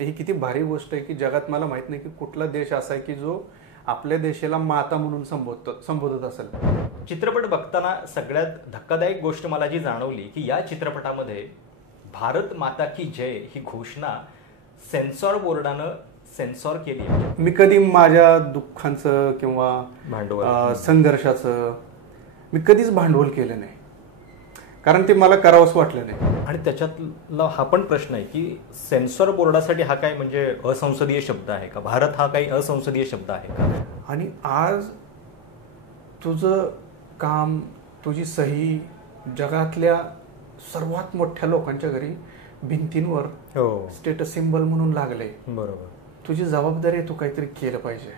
ही किती भारी गोष्ट आहे की जगात मला माहित नाही की कुठला देश असा आहे की जो आपल्या देशाला माता म्हणून संबोधत असेल. चित्रपट बघताना सगळ्यात धक्कादायक गोष्ट मला जी जाणवली की या चित्रपटामध्ये भारत माता की जय ही घोषणा सेन्सॉर बोर्डानं सेन्सॉर केली आहे. मी कधी माझ्या दुःखांचं किंवा भांडवल संघर्षाचं मी कधीच भांडवल केलं नाही, कारण ते मला करावंच वाटलं नाही. आणि त्याच्यातला हा पण प्रश्न आहे की सेन्सॉर बोर्डासाठी हा काय म्हणजे असंसदीय शब्द आहे का? भारत हा काही असंसदीय शब्द आहे का? आणि आज तुझं काम, तुझी सही जगातल्या सर्वात मोठ्या लोकांच्या घरी भिंतींवर स्टेटस सिम्बल म्हणून लागले. बरोबर. तुझी जबाबदारी आहे, तू काहीतरी केलं पाहिजे.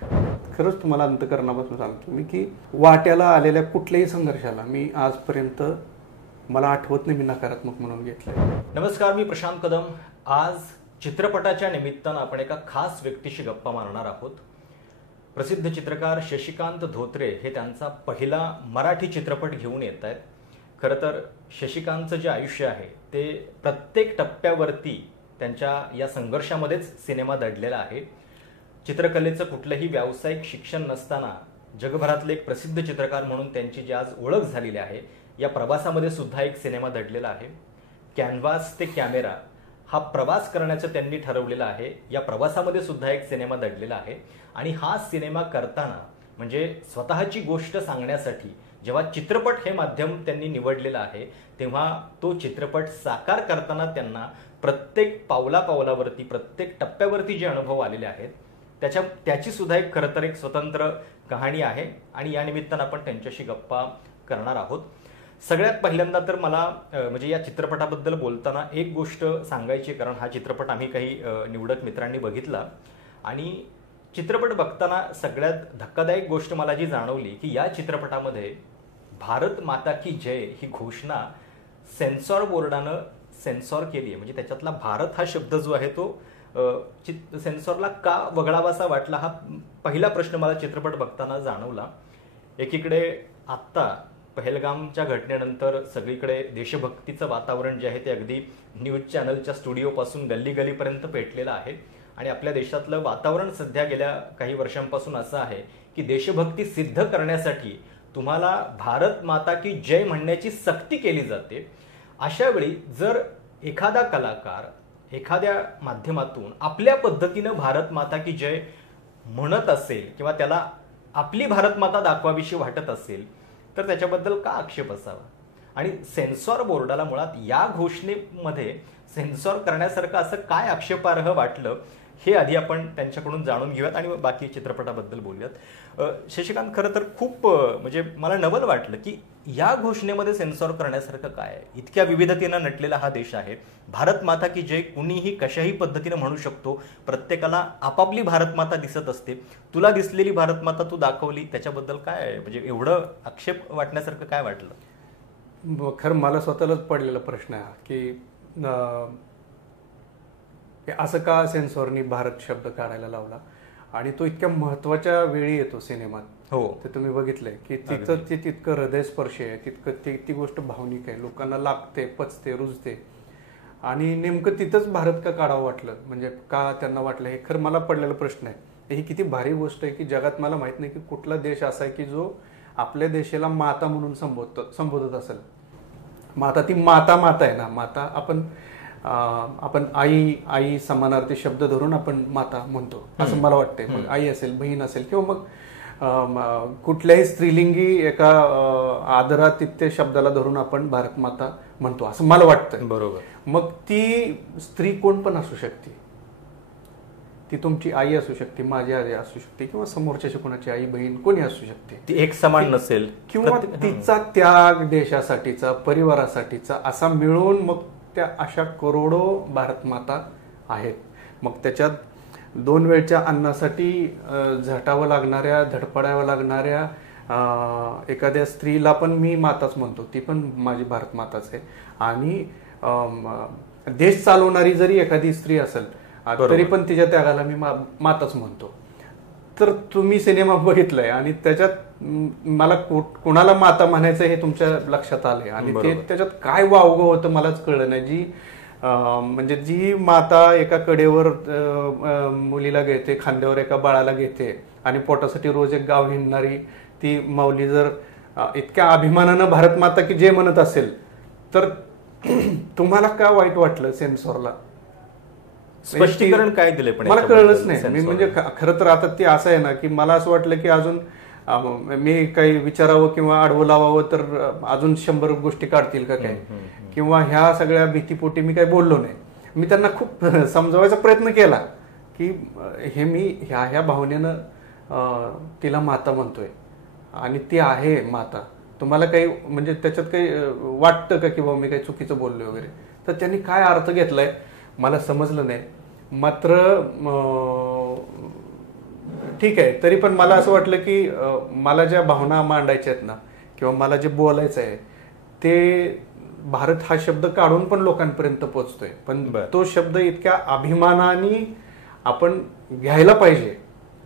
खरंच तुम्हाला अंतःकरणापासून सांगतो मी की वाट्याला आलेल्या कुठल्याही संघर्षाला मी आजपर्यंत मला आठवत नाही मी नकारात्मक म्हणून घेतलंय. नमस्कार, मी प्रशांत कदम. आज चित्रपटाच्या निमित्तानं आपण एका खास व्यक्तीशी गप्पा मारणार आहोत. प्रसिद्ध चित्रकार शशिकांत धोत्रे हे त्यांचा पहिला मराठी चित्रपट घेऊन येत आहेत. खरं तर शशिकांतचं जे आयुष्य आहे ते प्रत्येक टप्प्यावरती त्यांच्या या संघर्षामध्येच सिनेमा दडलेला आहे. चित्रकलेचं कुठलंही व्यावसायिक शिक्षण नसताना जगभरातले एक प्रसिद्ध चित्रकार म्हणून त्यांची जी आज ओळख झालेली आहे, या प्रवासामध्ये सुद्धा एक सिनेमा दडलेला आहे. कॅनव्हास ते कॅमेरा हा प्रवास करण्याचं त्यांनी ठरवलेलं आहे. या प्रवासामध्ये सुद्धा एक सिनेमा दडलेला आहे. आणि हा सिनेमा करताना म्हणजे स्वतःची गोष्ट सांगण्यासाठी जेव्हा चित्रपट हे माध्यम त्यांनी निवडलेलं आहे, तेव्हा तो चित्रपट साकार करताना त्यांना प्रत्येक पावलापावलावरती, प्रत्येक टप्प्यावरती जे अनुभव आलेले आहेत त्याची सुद्धा एक खरं तर एक स्वतंत्र कहाणी आहे. आणि या निमित्तानं आपण त्यांच्याशी गप्पा करणार आहोत. सगळ्यात पहिल्यांदा तर मला म्हणजे या चित्रपटाबद्दल बोलताना एक गोष्ट सांगायची, कारण हा चित्रपट आम्ही काही निवडक मित्रांनी बघितला आणि चित्रपट बघताना सगळ्यात धक्कादायक गोष्ट मला जी जाणवली की या चित्रपटामध्ये भारत माता की जय ही घोषणा सेन्सॉर बोर्डानं सेन्सॉर केली आहे. म्हणजे त्याच्यातला भारत हा शब्द जो आहे तो सेन्सॉरला का वगळावासा वाटला, हा पहिला प्रश्न मला चित्रपट बघताना जाणवला. एकीकडे आत्ता पहलगामच्या घटनेनंतर सगळीकडे देशभक्तीचं वातावरण जे आहे ते अगदी न्यूज चॅनलच्या स्टुडिओपासून गल्ली गलीपर्यंत पेटलेलं आहे. आणि आपल्या देशातलं वातावरण सध्या गेल्या काही वर्षांपासून असं आहे की देशभक्ती सिद्ध करण्यासाठी तुम्हाला भारत माता की जय म्हणण्याची सक्ती केली जाते. अशा वेळी जर एखादा कलाकार एखाद्या माध्यमातून आपल्या पद्धतीनं भारत माता की जय म्हणत असेल किंवा त्याला आपली भारत माता दाखवावीशी वाटत असेल तर त्याच्याबद्दल का आक्षेप असावा? आणि सेन्सॉर बोर्डाला मुळात या घोषणेमध्ये सेन्सॉर करण्यासारखं असं काय आक्षेपार्ह वाटलं हे आधी आपण त्यांच्याकडून जाणून घेऊयात आणि बाकी चित्रपटाबद्दल बोलूयात. शशिकांत, खरं तर खूप म्हणजे मला नवल वाटलं की या घोषणेमध्ये सेन्सॉर करण्यासारखं काय आहे? इतक्या विविधतेनं नटलेला हा देश आहे. भारत माता की जय कुणीही कशाही पद्धतीनं म्हणू शकतो. प्रत्येकाला आपापली भारत माता दिसत असते. तुला दिसलेली भारत माता तू दाखवली, त्याच्याबद्दल काय आहे? म्हणजे एवढं आक्षेप वाटण्यासारखं काय वाटलं? खरं मला स्वतःलाच पडलेला प्रश्न आहे की असं का सेन्सॉरनी भारत शब्द काढायला लावला. आणि तो इतक्या महत्वाच्या वेळी येतो सिनेमात. हो, ते तुम्ही बघितलंय की तिथं ते तितकं हृदयस्पर्शी आहे, तितकं ती गोष्ट भावनिक आहे, लोकांना लागते, पचते, रुजते. आणि नेमकं तिथंच भारत का काढावं वाटलं, म्हणजे का त्यांना वाटलं, हे खरं मला पडलेला प्रश्न आहे. ही किती भारी गोष्ट आहे की जगात मला माहित नाही की कुठला देश असा आहे की जो आपल्या देशाला माता म्हणून संबोधत असेल. माता ती माता आहे ना. माता आपण आई समानार्थी शब्द धरून आपण माता म्हणतो असं मला वाटतंय. मग आई असेल, बहीण असेल किंवा मग कुठल्याही स्त्रीलिंगी एका आदरातिथ्य शब्दाला धरून आपण भारत माता म्हणतो असं मला वाटतं. बरोबर. मग ती स्त्री कोण पण असू शकते. ती तुमची आई असू शकते, माझी आई असू शकते किंवा समोरच्याची कोणाची आई बहीण कोणी असू शकते. ती एक समान नसेल किंवा तिचा त्याग देशासाठीचा, परिवारासाठीचा असा मिळून मग त्या अशा करोडो भारत माता आहेत. मग त्याच्यात 2 वेळच्या अन्नासाठी झटावं लागणाऱ्या, धडपडावं लागणाऱ्या एखाद्या स्त्रीला पण मी माताच म्हणतो. ती पण माझी भारत माताच आहे. आणि देश चालवणारी जरी एखादी स्त्री असेल तरी पण तिच्या त्यागाला मी माताच म्हणतो. तर तुम्ही सिनेमा बघितलाय आणि त्याच्यात मला कोणाला माता म्हणायचं हे तुमच्या लक्षात आलंय. आणि ते त्याच्यात काय वावगं होतं मलाच कळलं नाही. जी म्हणजे जी माता एका कडेवर मुलीला घेते, खांद्यावर एका बाळाला घेते आणि पोटासाठी रोज एक गाव हिंडणारी ती माऊली जर इतक्या अभिमानानं भारत माता की जे म्हणत असेल, तर तुम्हाला का वाईट वाटलं सेन्सॉरला? स्पष्टीकरण काय दिले? पण मला कळलंच नाही. मी म्हणजे खरं तर आता ते असं आहे ना की मला असं वाटलं की अजून मी काही विचारावं किंवा आडवं लावावं तर अजून 100 गोष्टी काढतील का काय, किंवा ह्या सगळ्या भीतीपोटी मी काही बोललो नाही. मी त्यांना खूप समजावायचा प्रयत्न केला की हे मी ह्या भावनेनं तिला माता म्हणतोय आणि ती आहे माता. तुम्हाला काही म्हणजे त्याच्यात काही वाटतं का की बाबा मी काही चुकीचं बोललोय वगैरे? तर त्यांनी काय अर्थ घेतलाय मला समजलं नाही. मात्र ठीक आहे, तरी पण मला असं वाटलं की मला ज्या भावना मांडायच्या आहेत ना किंवा मला जे बोलायचं आहे ते भारत हा शब्द काढून पण लोकांपर्यंत पोहोचतोय, पण तो शब्द इतक्या अभिमानाने आपण घ्यायला पाहिजे,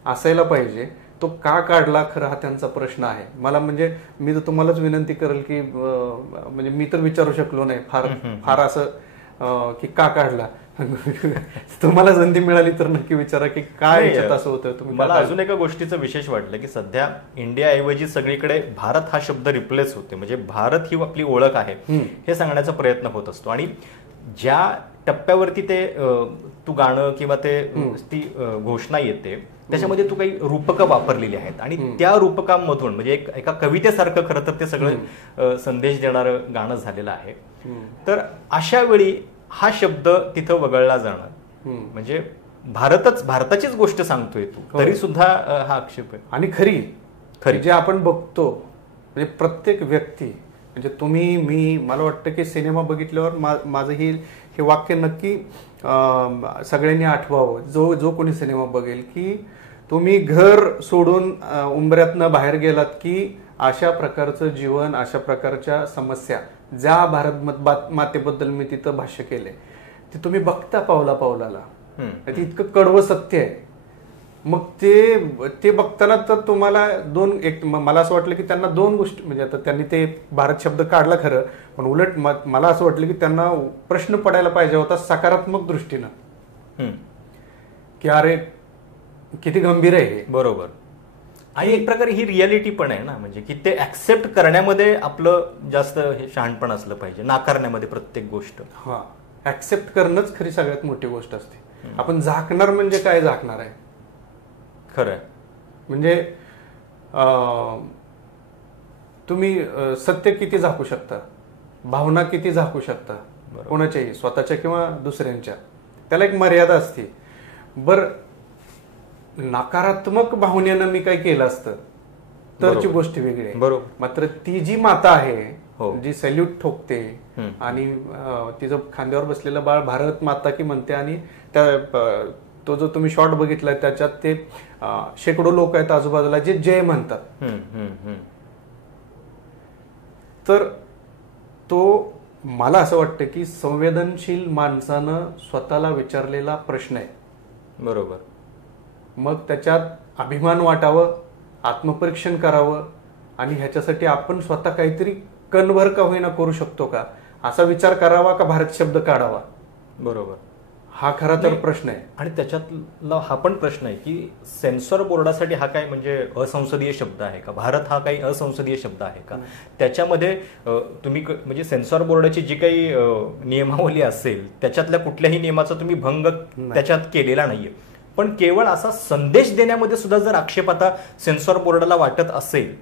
असायला पाहिजे. तो का काढला खरं हा त्यांचा प्रश्न आहे. मला म्हणजे मी तर तुम्हालाच विनंती करेल की म्हणजे मी तर विचारू शकलो नाही फार असं की का काढला. तुम्हाला संधी मिळाली तर नक्की विचारा की काय असं होतं. तुम्ही मला अजून एका गोष्टीचं विशेष वाटलं की सध्या इंडियाऐवजी सगळीकडे भारत हा शब्द रिप्लेस होते, म्हणजे भारत ही आपली ओळख आहे हे सांगण्याचा प्रयत्न होत असतो. आणि ज्या टप्प्यावरती ते तू गाणं किंवा ते ती घोषणा येते त्याच्यामध्ये तू काही रूपकं वापरलेली आहेत आणि त्या रूपकांमधून म्हणजे एका कवितेसारखं खरं तर ते सगळं संदेश देणारं गाणं झालेलं आहे. तर अशा वेळी हा शब्द तिथं वगळला जाणं म्हणजे भारताचीच गोष्ट सांगतोय तू, तरी सुद्धा हा आक्षेप आहे. आणि खरी जे आपण बघतो म्हणजे प्रत्येक व्यक्ती म्हणजे तुम्ही मी मला वाटतं की सिनेमा बघितल्यावर माझं हे वाक्य नक्की सगळ्यांनी आठवावं जो कोणी सिनेमा बघेल की तुम्ही घर सोडून उंबऱ्यातनं बाहेर गेलात की अशा प्रकारचं जीवन, अशा प्रकारच्या समस्या ज्या भारत मातेबद्दल मी तिथं भाष्य केले ते तुम्ही बघता पावलाला. ते इतकं कडवं सत्य आहे. मग ते बघताना तर तुम्हाला मला असं वाटलं की त्यांना 2 गोष्टी म्हणजे आता त्यांनी ते भारत शब्द काढला खरं, पण उलट मला असं वाटलं की त्यांना प्रश्न पडायला पाहिजे होता सकारात्मक दृष्टीनं की अरे किती गंभीर आहे. बरोबर. आणि एक प्रकारे ही रियालिटी पण आहे ना, म्हणजे की ते ऍक्सेप्ट करण्यामध्ये आपलं जास्त हे शहाणपण असलं पाहिजे, नाकारण्यामध्ये प्रत्येक गोष्ट. हा, ऍक्सेप्ट करणंच खरी सगळ्यात मोठी गोष्ट असते. आपण झाकणार म्हणजे काय झाकणार आहे? खरंय. म्हणजे तुम्ही सत्य किती झाकू शकता, भावना किती झाकू शकता, कोणाच्याही, स्वतःच्या किंवा दुसऱ्यांच्या. त्याला एक मर्यादा असते. बर नकारात्मक भावनेनं मी काय केलं असतं तरची गोष्ट वेगळी आहे. बरोबर. मात्र ती जी माता आहे जी सॅल्यूट ठोकते आणि तिचं खांद्यावर बसलेलं बाळ भारत माता की म्हणते आणि त्या तो जो तुम्ही शॉट बघितलाय त्याच्यात ते शेकडो लोक आहेत आजूबाजूला जे जय म्हणतात. तर तो मला असं वाटतं की संवेदनशील माणसानं स्वतःला विचारलेला प्रश्न आहे. बरोबर. मग त्याच्यात अभिमान वाटावं, आत्मपरीक्षण करावं आणि ह्याच्यासाठी आपण स्वतः काहीतरी कणभर का होईना करू शकतो का असा विचार करावा का भारत शब्द काढावा. बरोबर. हा खरा तर प्रश्न आहे. आणि त्याच्यातला हा पण प्रश्न आहे की सेन्सॉर बोर्डासाठी हा काय म्हणजे असंसदीय शब्द आहे का? भारत हा काही असंसदीय शब्द आहे का? त्याच्यामध्ये तुम्ही म्हणजे सेन्सॉर बोर्डाची जी काही नियमावली असेल त्याच्यातल्या कुठल्याही नियमाचा तुम्ही भंग त्याच्यात केलेला नाहीये. पण केवळ असा संदेश देण्यामध्ये सुद्धा जर आक्षेप आता सेन्सॉर बोर्डाला वाटत असेल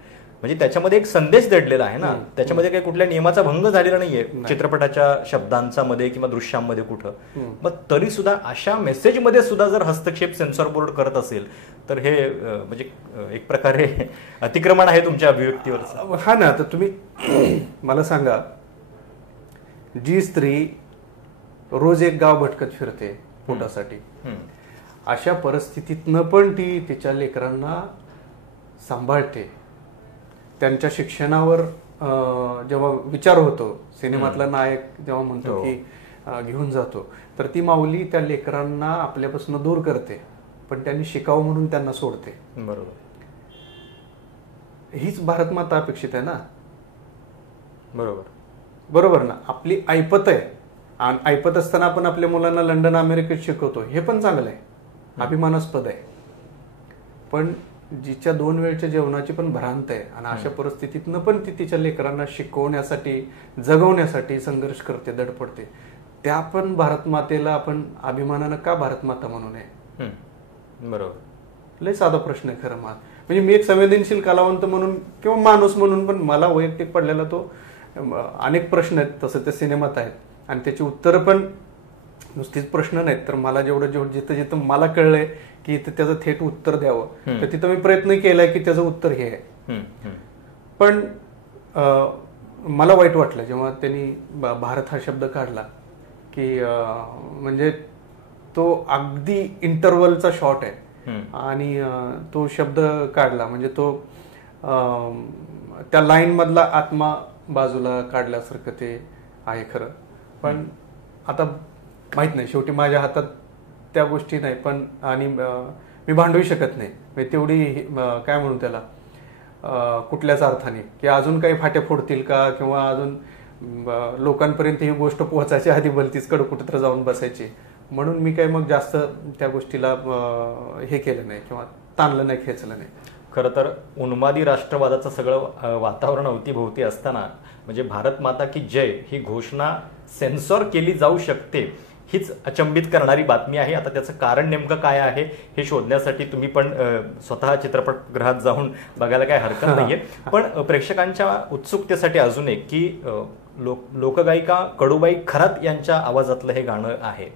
म्हणजे त्याच्यामध्ये एक संदेश दडलेला आहे ना, त्याच्यामध्ये काही कुठल्या नियमाचा भंग झालेला नाहीये चित्रपटाच्या शब्दांचा मध्ये किंवा दृश्यांमध्ये कुठं. मग तरी सुद्धा अशा मेसेजमध्ये सुद्धा जर हस्तक्षेप सेन्सॉर बोर्ड करत असेल तर हे म्हणजे एक प्रकारे अतिक्रमण आहे तुमच्या अभिव्यक्तीवर. हा ना. तर तुम्ही मला सांगा, जी स्त्री रोज एक गाव भटकत फिरते पोटासाठी, अशा परिस्थितीतनं पण ती तिच्या लेकरांना सांभाळते. त्यांच्या शिक्षणावर जेव्हा विचार होतो, सिनेमातला नायक जेव्हा म्हणतो की घेऊन जातो, तर ती माऊली त्या लेकरांना आपल्यापासून दूर करते पण त्यांनी शिकावं म्हणून त्यांना सोडते. बरोबर. हीच भारत माता अपेक्षित आहे ना. बरोबर. बरोबर ना. आपली ऐपत आहे, आणि ऐकत असताना आपण आपल्या मुलांना लंडन अमेरिकेत शिकवतो, हे पण चांगलं आहे, अभिमानास्पद आहे. पण जिच्या 2 वेळच्या जेवणाची पण भ्रांत आहे आणि अशा परिस्थितीतनं पण ती तिच्या लेकरांना शिकवण्यासाठी जगवण्यासाठी संघर्ष करते, धडपडते, त्या पण भारत मातेला आपण अभिमानानं का भारत माता म्हणू नये? बरोबर. लय साधा प्रश्न आहे खरं. म्हणजे मी एक संवेदनशील कलावंत म्हणून किंवा माणूस म्हणून पण मला वैयक्तिक पडलेला तो अनेक प्रश्न आहेत तसं त्या सिनेमात आहेत आणि त्याची उत्तरं पण नुसतीच प्रश्न नाहीत, तर मला जेवढं जिथं जिथं मला कळलंय की त्याचं थेट उत्तर द्यावं, तर तिथं मी प्रयत्न केलाय की त्याचं उत्तर हे आहे. पण मला वाईट वाटलं जेव्हा त्यांनी भारत हा शब्द काढला, की म्हणजे तो अगदी इंटरव्हलचा शॉट आहे आणि तो शब्द काढला म्हणजे तो त्या लाईन मधला आत्मा बाजूला काढल्यासारखं ते आहे खरं. पण आता माहित नाही, शेवटी माझ्या हातात त्या गोष्टी नाही, पण आणि मी भांडवू शकत नाही तेवढी काय म्हणू त्याला कुठल्याच अर्थाने, की अजून काही फाट्या फोडतील का किंवा अजून लोकांपर्यंत ही गोष्ट पोहोचायच्या आधी भलतीच कडे कुठेतरी जाऊन बसायची, म्हणून मी काही मग जास्त त्या गोष्टीला हे केलं नाही किंवा ताणलं नाही, खेचलं नाही. खरं तर उन्मादी राष्ट्रवादाचं सगळं वातावरण अवतीभोवती असताना म्हणजे भारत माता की जय ही घोषणा सेन्सॉर केली जाऊ शकते हीच अचंबित करणारी बातमी आहे. आता त्याचं कारण नेमकं काय आहे हे शोधण्यासाठी तुम्ही पण स्वतः चित्रपटगृहात जाऊन बघायला काय हरकत नाहीये. पण प्रेक्षकांच्या उत्सुकतेसाठी अजून एक की लोकगायिका कडूबाई खरात यांच्या आवाजातलं हे गाणं आहे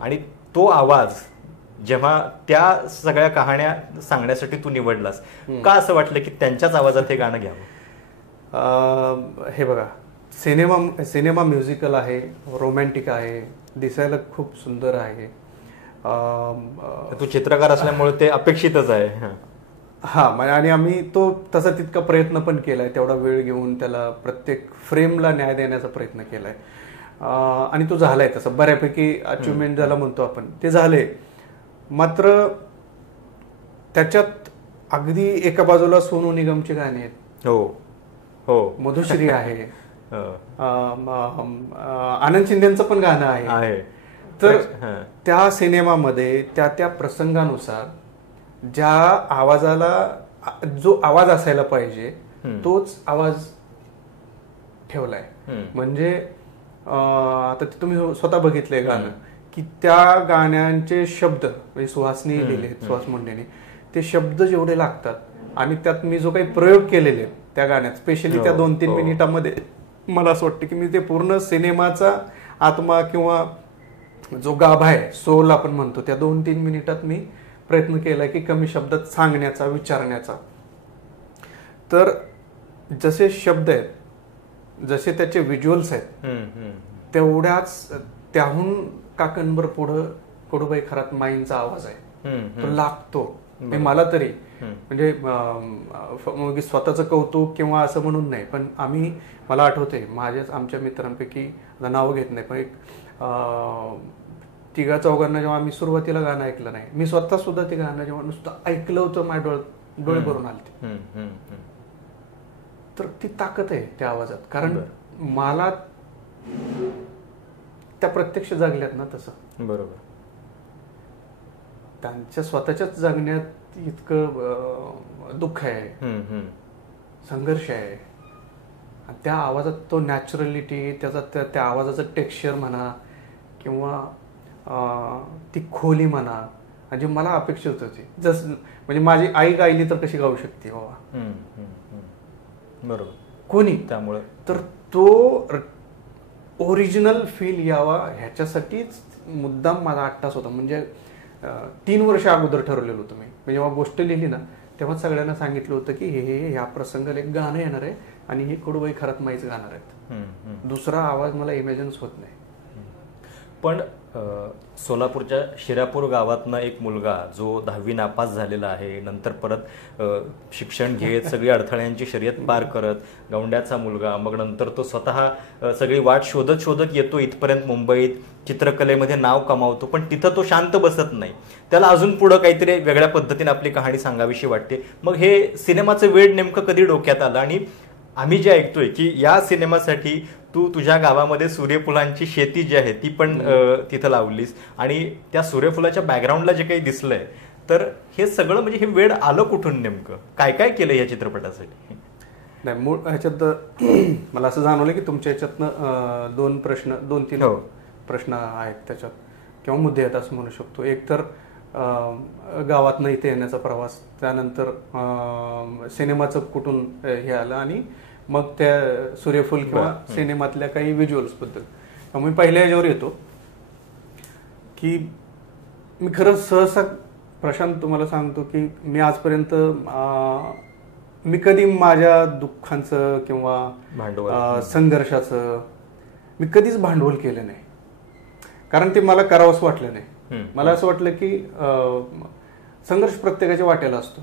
आणि तो आवाज जेव्हा त्या सगळ्या कहाण्या सांगण्यासाठी तू निवडलास, का असं वाटलं की त्यांच्याच आवाजात हे गाणं घ्यावं? हे बघा, सिनेमा म्युझिकल आहे, रोमॅन्टिक आहे, दिसायला खूप सुंदर आहे. तू चित्रकार असल्यामुळे ते अपेक्षितच आहे. हा, आणि आम्ही तो तसा तितका प्रयत्न पण केलाय, तेवढा वेळ घेऊन त्याला प्रत्येक फ्रेमला न्याय देण्याचा प्रयत्न केलाय आणि तो झालाय तसा बऱ्यापैकी अचिव्हमेंट ज्याला म्हणतो आपण ते झाले. मात्र त्याच्यात अगदी एका बाजूला सोनू निगमची गाणी आहेत, हो हो, मधुश्री आहे, आनंद शिंदेचं पण गाणं आहे. तर त्या सिनेमामध्ये त्या त्या प्रसंगानुसार ज्या आवाजाला जो आवाज असायला पाहिजे तोच आवाज ठेवलाय. म्हणजे आता तुम्ही स्वतः बघितलंय गाणं की त्या गाण्यांचे शब्द म्हणजे सुहासनी लिहिले, सुहास मुंडेने, ते शब्द जेवढे लागतात आणि त्यात मी जो काही प्रयोग केलेले त्या गाण्यात स्पेशली त्या 2-3 मिनिटांमध्ये मला असं वाटतं की मी ते पूर्ण सिनेमाचा आत्मा किंवा जो गाभा आहे, सोल आपण म्हणतो, त्या 2-3 मिनिटात मी प्रयत्न केला की कमी शब्दात सांगण्याचा, विचारण्याचा. तर जसे शब्द आहेत, जसे त्याचे व्हिज्युअल्स आहेत, तेवढ्याच त्याहून काकणभर पुढं कडूबाई खरात माईंचा आवाज आहे, तो लागतो. मला तरी म्हणजे स्वतःचं कौतुक किंवा असं म्हणून नाही, पण मला आठवते आमच्या मित्रांपैकी नाव घेत नाही, पण एक 3-4 जेव्हा आम्ही सुरुवातीला गाणं ऐकलं नाही, मी स्वतः सुद्धा ते गाणं जेव्हा नुसतं ऐकलं होतं माझ्या डोळे भरून आले. तर ती ताकद आहे त्या आवाजात, कारण मला त्या प्रत्यक्ष जागल्यात ना तसं. बरोबर. त्यांच्या स्वतःच्याच जगण्यात इतकं दुःख आहे, संघर्ष आहे, त्या आवाजात तो नॅचरलिटी, त्याचा त्या आवाजाचं टेक्स्चर म्हणा किंवा ती खोली म्हणा, म्हणजे मला अपेक्षित होती. म्हणजे माझी आई गायली तर कशी गाऊ शकते बाबा, बरोबर, कोणी. त्यामुळे तर तो ओरिजिनल फील यावा ह्याच्यासाठीच मुद्दाम माझा 8 तास होता. म्हणजे 3 वर्ष अगोदर ठरवलेलं होतं मी. म्हणजे जेव्हा गोष्ट लिहिली ना तेव्हा सगळ्यांना सांगितलं होतं की ह्या प्रसंगाला एक गाणं येणार आहे आणि हे कडूबाई खरात माईच गाणार आहेत. दुसरा आवाज मला इमॅजिनच होत नाही. पण सोलापूरच्या शिरापूर गावातनं एक मुलगा जो 10वी नापास झालेला आहे, नंतर परत शिक्षण घेत सगळी अडथळ्यांची शर्यत पार करत गौंड्याचा मुलगा, मग नंतर तो स्वतः सगळी वाट शोधत येतो इथपर्यंत मुंबईत, चित्रकलेमध्ये नाव कमावतो. पण तिथं तो शांत बसत नाही, त्याला अजून पुढं काहीतरी वेगळ्या पद्धतीने आपली कहाणी सांगावीशी वाटते. मग हे सिनेमाचं वेळ नेमकं कधी डोक्यात आलं? आणि आम्ही जे ऐकतोय की या सिनेमासाठी तू तुझ्या गावामध्ये सूर्यफुलांची शेती जी आहे ती पण तिथं लावलीस आणि त्या सूर्यफुलाच्या बॅकग्राऊंडला जे काही दिसलंय, तर हे सगळं म्हणजे हे वेळ आलं कुठून नेमकं? काय काय केलं या चित्रपटासाठी? नाही, मूळ ह्याच्यात मला असं जाणवलं की तुमच्या ह्याच्यातनं दोन तीन प्रश्न आहेत त्याच्यात, किंवा मुद्दे आहेत असं म्हणू शकतो. एक तर गावातनं इथे येण्याचा प्रवास, त्यानंतर सिनेमाचं कुठून हे आलं, आणि मग त्या सूर्यफूल किंवा सिनेमातल्या काही व्हिज्युअल्स बद्दल. मी पहिल्या ह्याच्यावर येतो की मी खरं सहसा प्रशांत तुम्हाला सांगतो की मी आजपर्यंत मी कधी माझ्या दुःखांचं किंवा संघर्षाचं मी कधीच भांडवल केलं नाही, कारण ते मला करावंच वाटलं नाही. मला असं वाटलं की संघर्ष प्रत्येकाच्या वाट्याला असतो,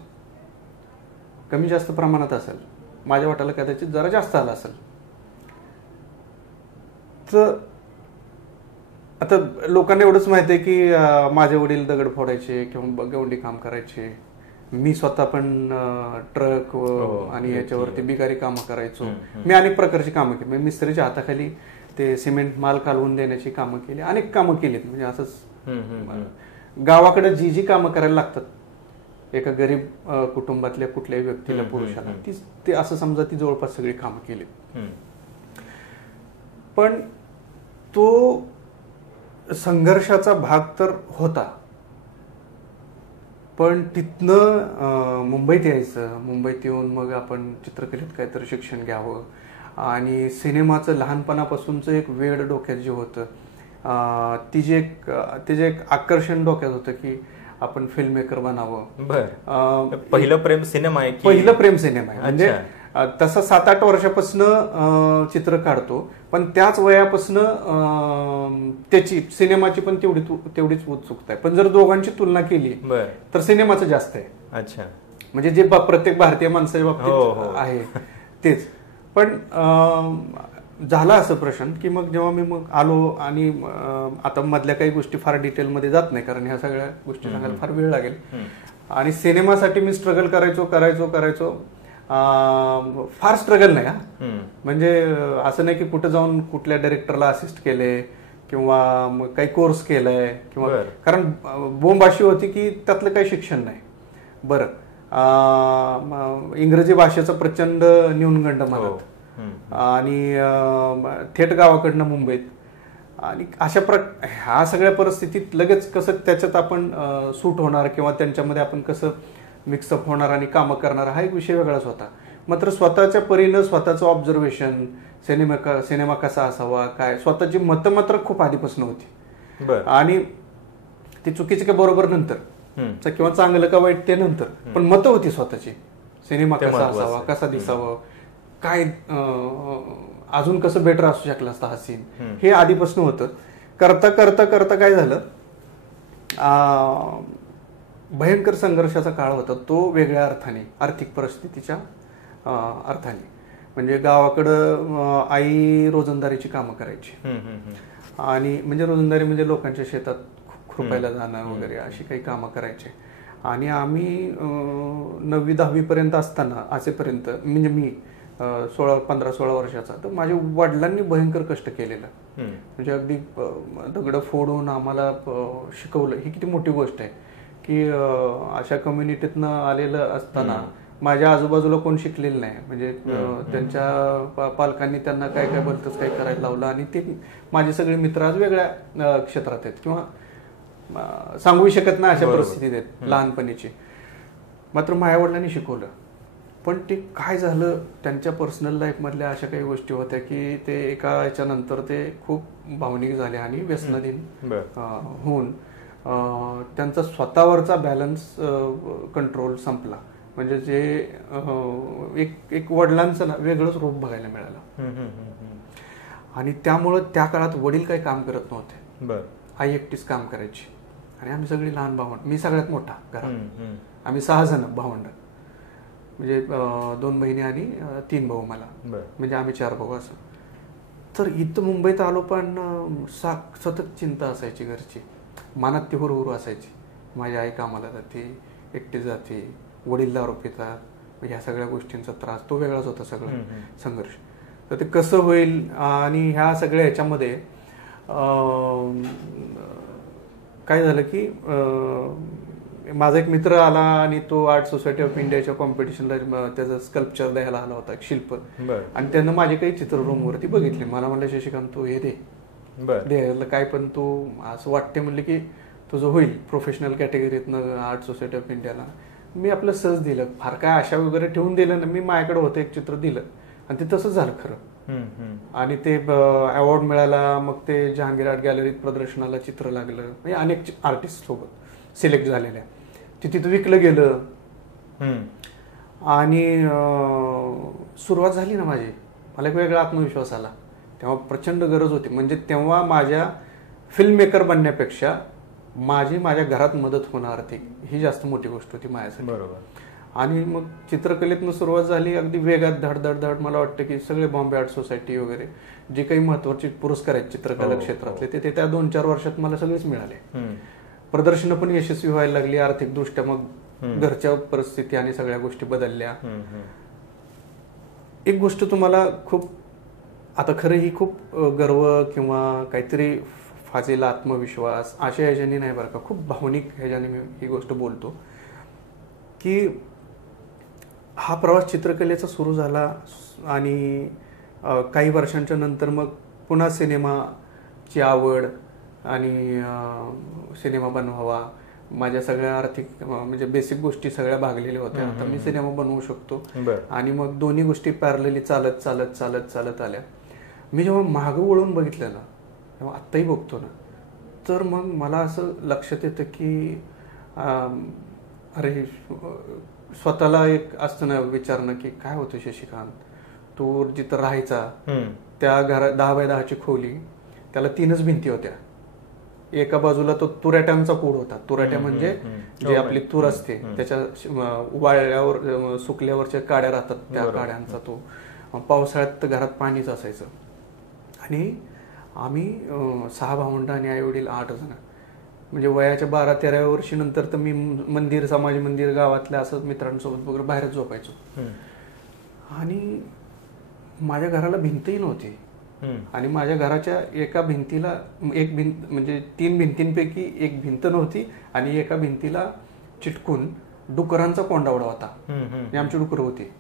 कमी जास्त प्रमाणात असेल, माझ्या वाट्याला कदाचित जरा जास्त आला असेल. तर आता लोकांना एवढंच माहिती आहे की माझे वडील दगड फोडायचे किंवा गवंडी काम करायचे, मी स्वतः पण ट्रक आणि याच्यावरती बिगारी कामं करायचो. मी अनेक प्रकारची कामं केली, म्हणजे मिस्त्रीच्या हाताखाली ते सिमेंट माल कालवून देण्याची कामं केली, अनेक कामं केलीत. म्हणजे असंच गावाकडे जी जी कामं करायला लागतात एका गरीब कुटुंबातल्या कुठल्याही व्यक्तीला, पुरुषाला, ते असं समजा ती जवळपास सगळी कामं केली. पण तो संघर्षाचा भाग तर होता, पण तिथनं मुंबईत यायचं, मुंबईत येऊन मग आपण चित्रकलेत काहीतरी शिक्षण घ्यावं, आणि सिनेमाचं लहानपणापासूनचं एक वेड डोक्यात जे होतं, ते जे एक आकर्षण डोक्यात होतं की आपण फिल्म मेकर बनावं. पहिलं प्रेम सिनेमा आहे? पहिलं प्रेम सिनेमा आहे. म्हणजे तसं 7-8 वर्षापासून चित्र काढतो, पण त्याच वयापासून त्याची सिनेमाची पण तेवढीच उत्सुकता आहे. पण जर दोघांची तुलना केली तर सिनेमाचं जास्त आहे. अच्छा. म्हणजे जे प्रत्येक भारतीय माणसाच्या बाबतीत आहे तेच. पण झाला असं प्रश्न की मग जेव्हा मी आलो, आणि आता मधल्या काही गोष्टी फार डिटेलमध्ये जात नाही, कारण ह्या सगळ्या गोष्टी सांगायला फार वेळ लागेल. आणि सिनेमासाठी मी स्ट्रगल करायचो. फार स्ट्रगल नाही हा, म्हणजे असं नाही की कुठे जाऊन कुठल्या डायरेक्टरला असिस्ट केले किंवा काही कोर्स केलाय, किंवा कारण बोंब अशी होती की त्यातलं काही शिक्षण नाही. बरं, इंग्रजी भाषेचा प्रचंड न्यूनगंड मनात, आणि थेट गावाकडनं मुंबईत, आणि ह्या सगळ्या परिस्थितीत लगेच कसं त्याच्यात आपण सूट होणार किंवा त्यांच्यामध्ये आपण कसं मिक्सअप होणार आणि कामं करणार, हा एक विषय वेगळाच होता. मात्र स्वतःच्या परीनं स्वतःचं ऑब्झर्वेशन, सिनेमा कसा असावा, काय, स्वतःची मतं मात्र खूप आधीपासून होती. आणि ती चुकीची का बरोबर नंतर, किंवा चांगलं का वाईट ते नंतर, पण मतं होती स्वतःची. सिनेमा कसा असावा, कसा दिसावं, काय अजून कसं बेटर असू शकलं असतं हा सीन, हे आधीपासून होतं. करता करता करता काय झालं, भयंकर संघर्षाचा काळ होता तो, वेगळ्या अर्थाने, आर्थिक परिस्थितीच्या अर्थाने. म्हणजे गावाकडं आई रोजंदारीची कामं करायची, आणि म्हणजे रोजंदारी म्हणजे लोकांच्या शेतात खुरपायला जाणं वगैरे अशी काही कामं करायचे. आणि आम्ही 9वी-10वी पर्यंत असताना, असेपर्यंत, म्हणजे मी 15-16 वर्षाचा, तर माझ्या वडिलांनी भयंकर कष्ट केलेलं. म्हणजे अगदी दगड फोडून आम्हाला शिकवलं. ही किती मोठी गोष्ट आहे की अशा कम्युनिटीतनं आलेलं असताना माझ्या आजूबाजूला कोण शिकलेलं नाही. म्हणजे त्यांच्या पालकांनी त्यांना काय काय बोलतच काय करायला लावलं, आणि ते माझे सगळे मित्र आज वेगळ्या क्षेत्रात आहेत, किंवा सांगू शकत नाही अशा परिस्थितीत आहेत लहानपणीची. मात्र माझ्या वडिलांनी शिकवलं. पण ते काय झालं, त्यांच्या पर्सनल लाईफमधल्या अशा काही गोष्टी होत्या की ते एका याच्यानंतर ते खूप भावनिक झाले आणि व्यसनाधीन होऊन त्यांचा स्वतःवरचा बॅलन्स कंट्रोल संपला. म्हणजे जे एक वडिलांचं ना वेगळंच रूप बघायला मिळालं. आणि त्यामुळं त्या काळात वडील काही काम करत नव्हते, आई एकटीच काम करायची. आणि आम्ही सगळी लहान भावंड, मी सगळ्यात मोठा घरात, आम्ही 6 जण भावंड, म्हणजे 2 बहिणी आणि 3 भाऊ मला, म्हणजे आम्ही 4 भाऊ असं. तर इथं मुंबईत आलो, पण सतत चिंता असायची घरची, मनात ती हुरहुर असायची. माझी आई कामाला जाते, एकटी जाते, वडील दारू पितात, ह्या सगळ्या गोष्टींचा त्रास तो वेगळाच होता, सगळं संघर्ष. तर ते कसं होईल आणि ह्या सगळ्या ह्याच्यामध्ये काय झालं की माझा एक मित्र आला आणि तो आर्ट सोसायटी ऑफ इंडियाच्या कॉम्पिटिशनला त्याचं स्कल्पचर द्यायला आला होता, एक शिल्प. आणि त्यानं माझे काही चित्र रूमवरती बघितले. मला म्हणलं शशिकांत तू हे दे द्यायला काय, पण तू असं वाटते म्हणले की तुझं होईल प्रोफेशनल कॅटेगरीतनं आर्ट सोसायटी ऑफ इंडियाला. मी आपलं सहज दिलं, फार काय आशा वगैरे ठेवून दिलं ना. मी माझ्याकडे होतं एक चित्र दिलं आणि ते तसंच झालं खरं. आणि ते अवॉर्ड मिळाला. मग ते जहांगीर आर्ट गॅलरीत प्रदर्शनाला चित्र लागलं. म्हणजे अनेक आर्टिस्ट सोबत सिलेक्ट झालेल्या. ते तिथं विकलं गेलं आणि सुरुवात झाली ना माझी. मला एक वेगळा आत्मविश्वास आला. तेव्हा प्रचंड गरज होती. म्हणजे तेव्हा माझ्या फिल्म मेकर बनण्यापेक्षा माझ्या घरात मदत होणं आर्थिक ही जास्त मोठी गोष्ट होती माझ्यासाठी. बरोबर. आणि मग चित्रकलेतनं सुरुवात झाली अगदी वेगात धड. मला वाटतं की सगळे बॉम्बे आर्ट सोसायटी वगैरे जे काही महत्वाचे पुरस्कार आहेत चित्रकला क्षेत्रातले ते त्या 2-4 वर्षात मला सगळेच मिळाले. प्रदर्शनं पण यशस्वी व्हायला लागली आर्थिकदृष्ट्या. मग घरच्या परिस्थिती आणि सगळ्या गोष्टी बदलल्या. एक गोष्ट तुम्हाला खूप आता खरं ही खूप गर्व किंवा काहीतरी फाजील आत्मविश्वास अशा ह्याच्यानी नाही बरं का, खूप भावनिक ह्याच्याने मी ही गोष्ट बोलतो की हा प्रवास चित्रकलेचा सुरू झाला आणि काही वर्षांच्या नंतर मग पुन्हा सिनेमाची आवड आणि सिनेमा बनवावा. माझ्या सगळ्या आर्थिक म्हणजे बेसिक गोष्टी सगळ्या भागलेल्या होत्या. आता मी सिनेमा बनवू शकतो. आणि मग दोन्ही गोष्टी पॅरलली चालत आल्या. मी जेव्हा मागं वळून बघितलं ना, तेव्हा आत्ताही बघतो ना, तर मग मला असं लक्षात येतं की अरे स्वतःला एक असतं ना विचारणं की काय होतं शशिकांत, तू जिथं राहायचा त्या घरात 10x10ची खोली, त्याला 3च भिंती होत्या. एका बाजूला तो तुराट्यांचा कूड होता. तुराट्या म्हणजे जी आपली तूर असते त्याच्या वाळल्यावर सुकल्यावरच्या काड्या राहतात, त्या काड्यांचा तो. पावसाळ्यात घरात पाणीच असायचं. आणि आम्ही 6 भावंड आणि आई वडील 8 जण. म्हणजे वयाच्या 12-13व्या वर्षी नंतर तर मी मंदिर, समाज मंदिर गावातल्या असं मित्रांसोबत वगैरे बाहेरच झोपायचो. आणि माझ्या घराला भिंतही नव्हती. आणि माझ्या घराच्या एका भिंतीला एक भिंत म्हणजे 3 भिंतींपैकी एक भिंत नव्हती आणि एका भिंतीला चिटकून डुकरांचा कोंडावडा होता. आणि आमची डुकरं होती.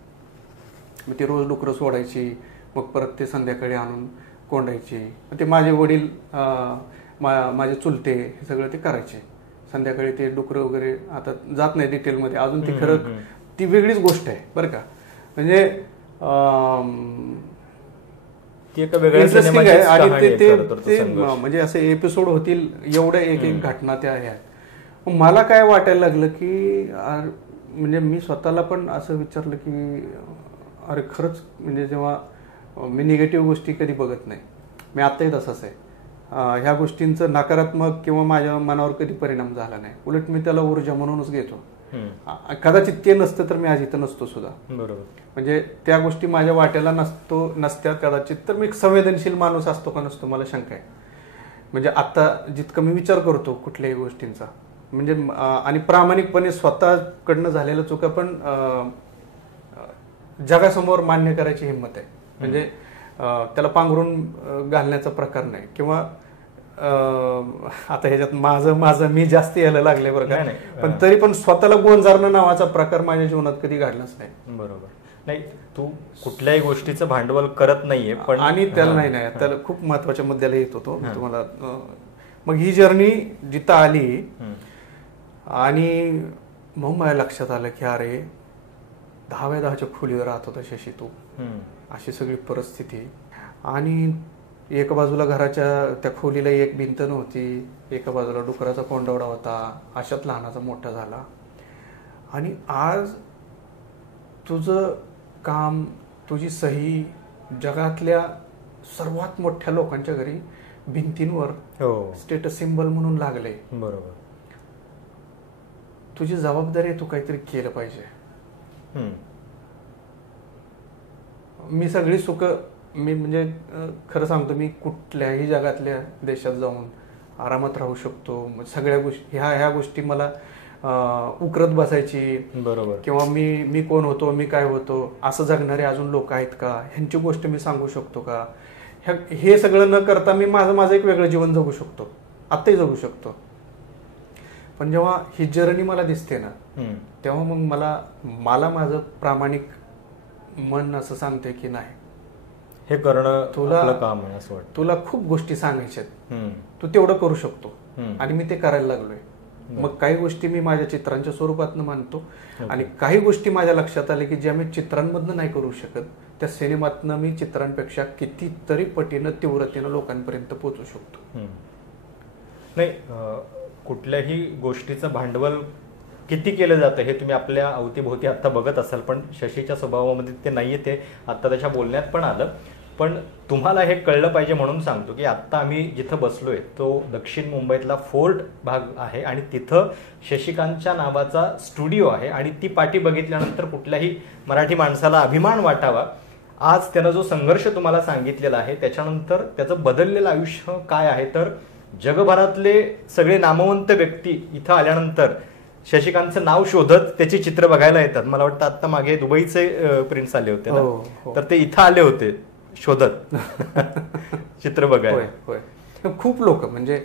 मग ते रोज डुकरं सोडायची, मग परत ते संध्याकाळी आणून कोंडायची. ते माझे वडील माझे चुलते हे सगळं ते करायचे. संध्याकाळी ते डुकरं वगैरे आता जात नाही डिटेलमध्ये अजून. ती खरं ती वेगळीच गोष्ट आहे बरं का. म्हणजे इंटरेस्टिंग आहे. आणि ते म्हणजे असे एपिसोड होतील एवढ्या एक घटना त्या आहेत. मला काय वाटायला लागलं की म्हणजे मी स्वतःला पण असं विचारलं की अरे खरंच म्हणजे जेव्हा मी निगेटिव्ह गोष्टी कधी बघत नाही. मी आत्ताही तसंच आहे. ह्या गोष्टींचं नकारात्मक किंवा माझ्या मनावर कधी परिणाम झाला नाही. उलट मी त्याला ऊर्जा म्हणूनच घेतो. कदाचित ते नसतं तर मी आज इथं नसतो सुद्धा. बरोबर. म्हणजे त्या गोष्टी माझ्या वाट्याला नसत्या कदाचित. तर मी एक संवेदनशील माणूस असतो का नसतो मला शंका आहे. म्हणजे आता जितकं मी विचार करतो कुठल्याही गोष्टींचा म्हणजे आणि प्रामाणिकपणे स्वतःकडनं झालेल्या चुका पण जगासमोर मान्य करायची हिंमत आहे. म्हणजे त्याला पांघरून घालण्याचा प्रकार नाही. किंवा आता ह्याच्यात माझं मी जास्त यायला लागले बरं का. पण तरी पण स्वतःला गोंजारणं नावाचा प्रकार माझ्या जीवनात कधी घडलाच नाही. बरोबर. नाही तू कुठल्याही गोष्टीचं भांडवल करत नाहीये पण. आणि त्याला नाही त्याला खूप महत्वाच्या मुद्द्याला येत होतो तुम्हाला. मग ही जर्नी जिथं आली आणि मग मला लक्षात आलं की अरे 10x10च्या खोलीवर राहत होता शशी तू. अशी सगळी परिस्थिती. आणि एका बाजूला घराच्या त्या खोलीला एक भिंत नव्हती, एका बाजूला डुकराचा कोंडवडा होता. अशात लहानाचा मोठा झाला. आणि आज तुझं काम, तुझी सही जगातल्या सर्वात मोठ्या लोकांच्या घरी भिंतींवर स्टेटस सिम्बल म्हणून लागले. बरोबर. तुझी जबाबदारी आहे, तू काहीतरी केलं पाहिजे. मी सगळी सुख मी म्हणजे खरं सांगतो मी कुठल्याही जगातल्या देशात जाऊन आरामात राहू शकतो. सगळ्या गोष्टी ह्या गोष्टी मला उकरत बसायची. बरोबर. किंवा मी कोण होतो, मी काय होतो, असं जगणारे अजून लोक आहेत का, ह्यांची गोष्ट मी सांगू शकतो का, हे सगळं न करता मी माझं एक वेगळं जीवन जगू शकतो, आत्ताही जगू शकतो. पण जेव्हा ही जर्नी मला दिसते ना, तेव्हा मग मला माझं प्रामाणिक मन असं सांगते की नाही, हे करणं तुला काम आहे असं वाटतं. तुला खूप गोष्टी सांगायच्यात, तू तेवढं करू शकतो. आणि मी ते करायला लागलोय. मग काही गोष्टी मी माझ्या चित्रांच्या स्वरूपातनं मानतो आणि काही गोष्टी माझ्या लक्षात आल्या की ज्या मी चित्रांमधनं नाही करू शकत, त्या सिनेमातनं मी चित्रांपेक्षा कितीतरी पटीनं तीव्रतेनं लोकांपर्यंत पोहोचू शकतो. नाही, कुठल्याही गोष्टीचं भांडवल किती केलं जातं हे तुम्ही आपल्या अवतीभोवती आता बघत असाल, पण शशीच्या स्वभावामध्ये ते नाहीये, ते आता त्याच्या बोलण्यात पण आलं. पण तुम्हाला हे कळलं पाहिजे म्हणून सांगतो की आत्ता आम्ही जिथं बसलोय तो दक्षिण मुंबईतला फोर्ट भाग आहे आणि तिथं शशिकांतच्या नावाचा स्टुडिओ आहे. आणि ती पाटी बघितल्यानंतर कुठल्याही मराठी माणसाला अभिमान वाटावा. आज त्यानं जो संघर्ष तुम्हाला सांगितलेला आहे त्याच्यानंतर त्याचं बदललेलं आयुष्य काय आहे, तर जगभरातले सगळे नामवंत व्यक्ती इथं आल्यानंतर शशिकांतचं नाव शोधत त्याची चित्र बघायला येतात. मला वाटतं आता मागे दुबईचे प्रिंट्स आले होते ना, तर ते इथं आले होते शोधत चित्र बघायला. होय, खूप लोक, म्हणजे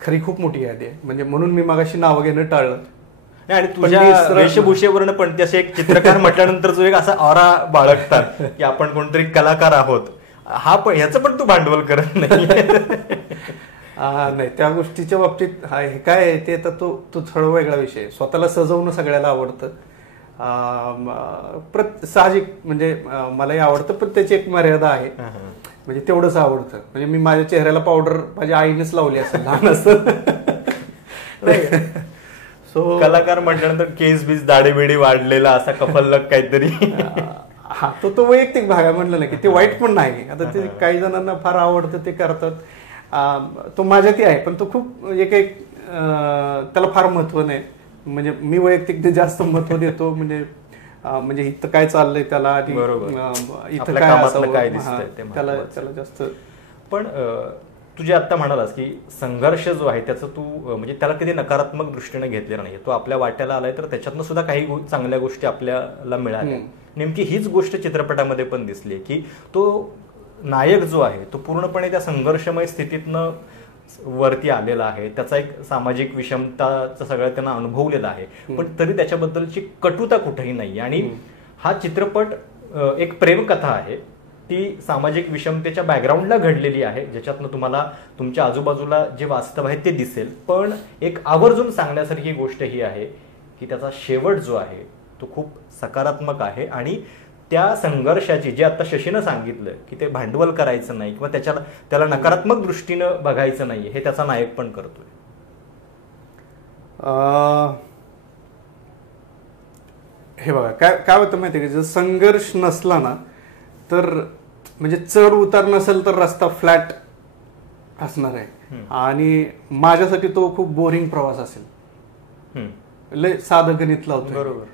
खरी खूप मोठी यादी आहे. म्हणजे म्हणून मी मगाशी नाव घेणं टाळलं. आणि तुझ्या वेशभूषेवरनं पण ते असे एक चित्रकार म्हटल्यानंतर जो एक असा ऑरा बाळगतात की आपण कोणतरी कलाकार आहोत, ह्याचं पण तू भांडवल करत नाही. नाही, त्या गोष्टीच्या बाबतीत हे काय आहे ते तर तो थोडा वेगळा विषय. स्वतःला सजवणं सगळ्याला आवडतं, साहजिक, म्हणजे मलाही आवडतं, पण त्याची एक मर्यादा आहे. म्हणजे तेवढंच आवडतं. म्हणजे मी माझ्या चेहऱ्याला पावडर माझ्या आईनेच लावली असेल लहान असं. सो कलाकार म्हटल्यानंतर केस बीस दाढी बिडी वाढलेला असा कफल्लक काहीतरी. हा, तो वैयक्तिक भाग आहे. म्हणलं ना की ते वाईट पण नाही. आता ते काही जणांना फार आवडतं, ते करतात. तो माझ्यातही आहे, पण तो खूप एक त्याला फार महत्व नाही. म्हणजे मी वैयक्तिक ते जास्त महत्व देतो. म्हणजे इथं काय चाललंय त्याला, इथं काय असावं त्याला जास्त. पण तू जे आता म्हणालास की संघर्ष जो आहे त्याचं तू म्हणजे त्याला कधी नकारात्मक दृष्टीने घेतलेला नाही, तो आपल्या वाट्याला आलाय, तर त्याच्यातनं सुद्धा काही चांगल्या गोष्टी आपल्याला मिळाल्या. नेमकी हीच गोष्ट चित्रपटामध्ये पण दिसली की तो नायक जो आहे तो पूर्णपणे त्या संघर्षमय स्थितीतनं वरती आलेला आहे. त्याचा एक सामाजिक विषमताचा सगळं त्यांना अनुभवलेला आहे, पण तरी त्याच्याबद्दलची कटुता कुठेही नाही. आणि हा चित्रपट एक प्रेमकथा आहे, ती सामाजिक विषमतेच्या बॅकग्राऊंडला घडलेली आहे, ज्याच्यातनं तुम्हाला तुमच्या आजूबाजूला जे वास्तव आहे ते दिसेल. पण एक आवर्जून सांगण्यासारखी गोष्ट ही आहे की त्याचा शेवट जो आहे तो खूप सकारात्मक आहे. आणि त्या संघर्षाची, जे आता शशीनं सांगितलं की ते भांडवल करायचं नाही किंवा त्याला नकारात्मक दृष्टीनं बघायचं नाही, हे त्याचा नायक पण करतोय. हे बघा काय होतं माहिती आहे की जर संघर्ष नसला ना, तर म्हणजे चढ उतार नसेल तर रस्ता फ्लॅट असणार आहे. आणि माझ्यासाठी तो खूप बोरिंग प्रवास असेल. लय साधं गणित लावतो. बरोबर.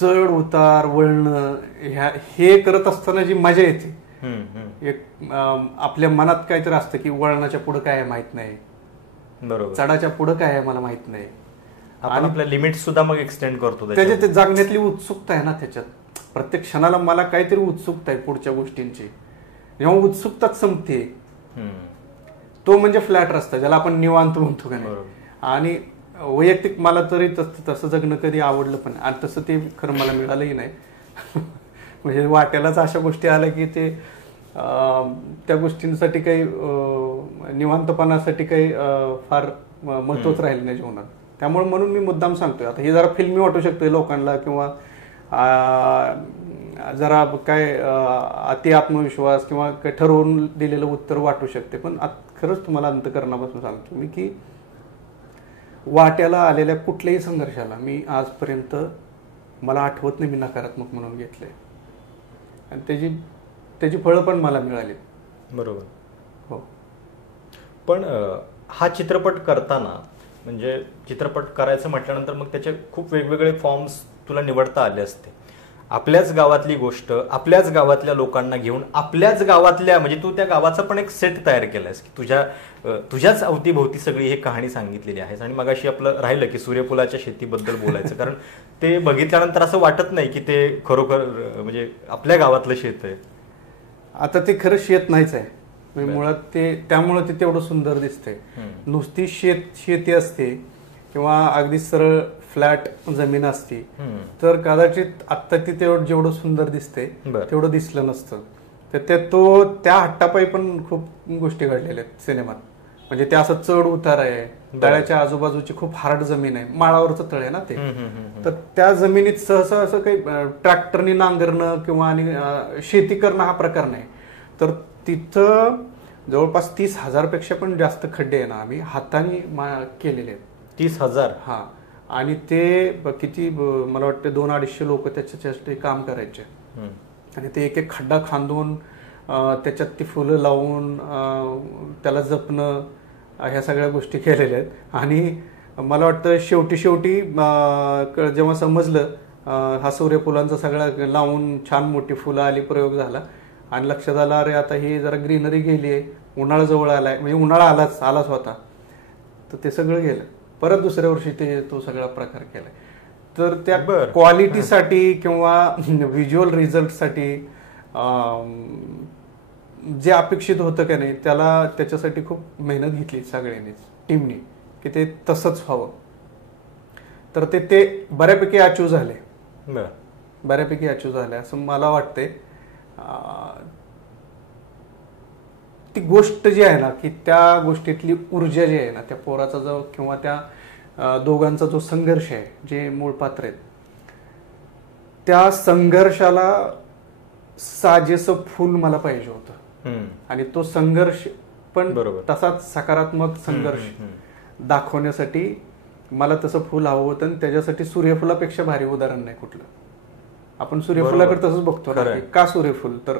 चढ उतार वळणं हे करत असताना जी मजा येते, एक आपल्या मनात काहीतरी असतं की वळणाच्या पुढं काय आहे माहित नाही, बरोबर, चढाच्या पुढं काय आहे मला माहित नाही, आणि आपल्या लिमिट सुद्धा मग एक्सटेंड करतो. त्याच्यात ते जागण्यातली उत्सुकता आहे ना, त्याच्यात प्रत्येक क्षणाला मला काहीतरी उत्सुकता आहे पुढच्या गोष्टींची. जेव्हा उत्सुकताच संपते, तो म्हणजे फ्लॅट रस्ता, ज्याला आपण निवांत म्हणतो का नाही. आणि वैयक्तिक मला तरी तसं जगणं कधी आवडलं पण, आणि तसं ते खरं मला मिळालंही नाही. म्हणजे वाट्यालाच अशा गोष्टी आल्या की ते त्या गोष्टींसाठी काही निवांतपणासाठी काही फार महत्वच राहिलं नाही जीवनात. त्यामुळे म्हणून मी मुद्दाम सांगतोय. आता हे जरा फिल्मी वाटू शकतोय लोकांना, किंवा जरा काय अति आत्मविश्वास किंवा ठरवून दिलेलं उत्तर वाटू शकते, पण खरंच तुम्हाला अंतःकरणापासून सांगतो मी की वाट्याला आलेल्या कुठल्याही संघर्षाला मी आजपर्यंत मला आठवत नाही मी नकारात्मक म्हणून घेतलंय, आणि त्याची फळं पण मला मिळाली. बरोबर. हो. पण हा चित्रपट करताना, म्हणजे चित्रपट करायचं म्हटल्यानंतर मग त्याचे खूप वेगवेगळे फॉर्म्स तुला निवडता आले असते. आपल्याच गावातली गोष्ट आपल्याच गावातल्या लोकांना घेऊन आपल्याच गावातल्या म्हणजे तू त्या गावाचा पण एक सेट तयार केलायस की तुझ्याच अवतीभोवती सगळी ही कहाणी सांगितलेली आहे. आणि मगाशी आपलं राहिलं की सूर्यफुलाच्या शेतीबद्दल बोलायचं कारण ते बघितल्यानंतर असं वाटत नाही की ते खरोखर म्हणजे आपल्या गावातलं शेत आहे. आता ते खरं शेत नाहीच आहे म्हणजे मुळात त्यामुळे ते तेवढं सुंदर दिसतंय. नुसती शेती असते किंवा अगदी सरळ फ्लॅट जमीन असती तर कदाचित आत्ता ती जेवढं सुंदर दिसते तेवढं दिसलं नसतं. तर त्या हट्टापायी पण खूप गोष्टी घडलेल्या आहेत सिनेमात. म्हणजे ते असं चढ उतार आहे, तळ्याच्या आजूबाजूची खूप हार्ड जमीन आहे, माळावरचं तळ आहे ना ते. तर त्या जमिनीत सहसा असं काही ट्रॅक्टरनी नांगरणं किंवा आणि शेती करणं हा प्रकार नाही. तर तिथं जवळपास 30,000 पेक्षा पण जास्त खड्डे आहे ना आम्ही हाताने केलेले आहेत. 30,000? हा. आणि ते किती मला वाटतं 200-250 लोक त्याच्यासाठी काम करायचे. आणि ते एक एक खड्डा खांदून त्याच्यात ती फुलं लावून त्याला जपणं ह्या सगळ्या गोष्टी केलेल्या आहेत. आणि मला वाटतं शेवटी जेव्हा समजलं हा सूर्यफुलांचा सगळा लावून छान मोठी फुलं आली, प्रयोग झाला आणि लक्षात आलं अरे आता ही जरा ग्रीनरी गेली आहे, उन्हाळा जवळ आलाय, म्हणजे उन्हाळा आलाच होता. तर ते सगळं गेलं. परत दुसऱ्या वर्षी तो सगळा प्रकार केलाय. तर त्या क्वालिटीसाठी किंवा व्हिज्युअल रिझल्टसाठी जे अपेक्षित होतं का नाही त्याच्यासाठी खूप मेहनत घेतली सगळ्यांनीच टीमनी की ते तसंच व्हावं. तर ते बऱ्यापैकी अचीव झाले असं मला वाटतंय. ती गोष्ट जी आहे ना की त्या गोष्टीतली ऊर्जा जी आहे ना त्या पोराचा जो किंवा त्या दोघांचा जो संघर्ष आहे, जे मूळ पात्र आहेत त्या संघर्षाला साजेसं फुल मला पाहिजे होतं. आणि तो संघर्ष पण तसाच सकारात्मक संघर्ष दाखवण्यासाठी मला तसं फुल हवं होतं. आणि त्याच्यासाठी सूर्यफुलापेक्षा भारी उदाहरण नाही कुठलं. आपण सूर्यफुलाकडे तसंच बघतो ना, का सूर्यफुल, तर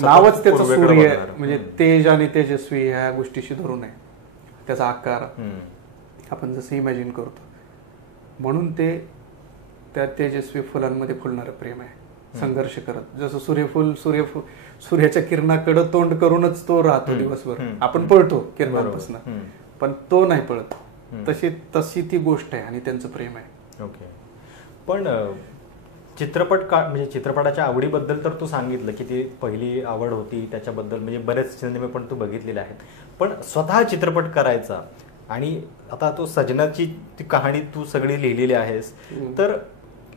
नावच त्याचं सूर्य म्हणजे तेज आणि तेजस्वी ह्या गोष्टीशी धरून आहे. त्याचा आकार आपण जसं इमॅजिन करतो, म्हणून ते त्या तेजस्वी फुलांमध्ये फुलणारं प्रेम आहे. संघर्ष करत जसं सूर्याच्या किरणाकडे तोंड करूनच तो राहतो दिवसभर. आपण पळतो किरणांपासून, पण तो नाही पळत. तशी ती गोष्ट आहे आणि त्यांचं प्रेम आहे. ओके. पण म्हणजे चित्रपटाच्या आवडीबद्दल तर तू सांगितलं की ती पहिली आवड होती, त्याच्याबद्दल म्हणजे बरेच सिनेमे पण तू बघितलेले आहेत. पण स्वतः चित्रपट करायचा आणि आता तो सजनाची ती कहाणी तू सगळी लिहिलेली आहेस, तर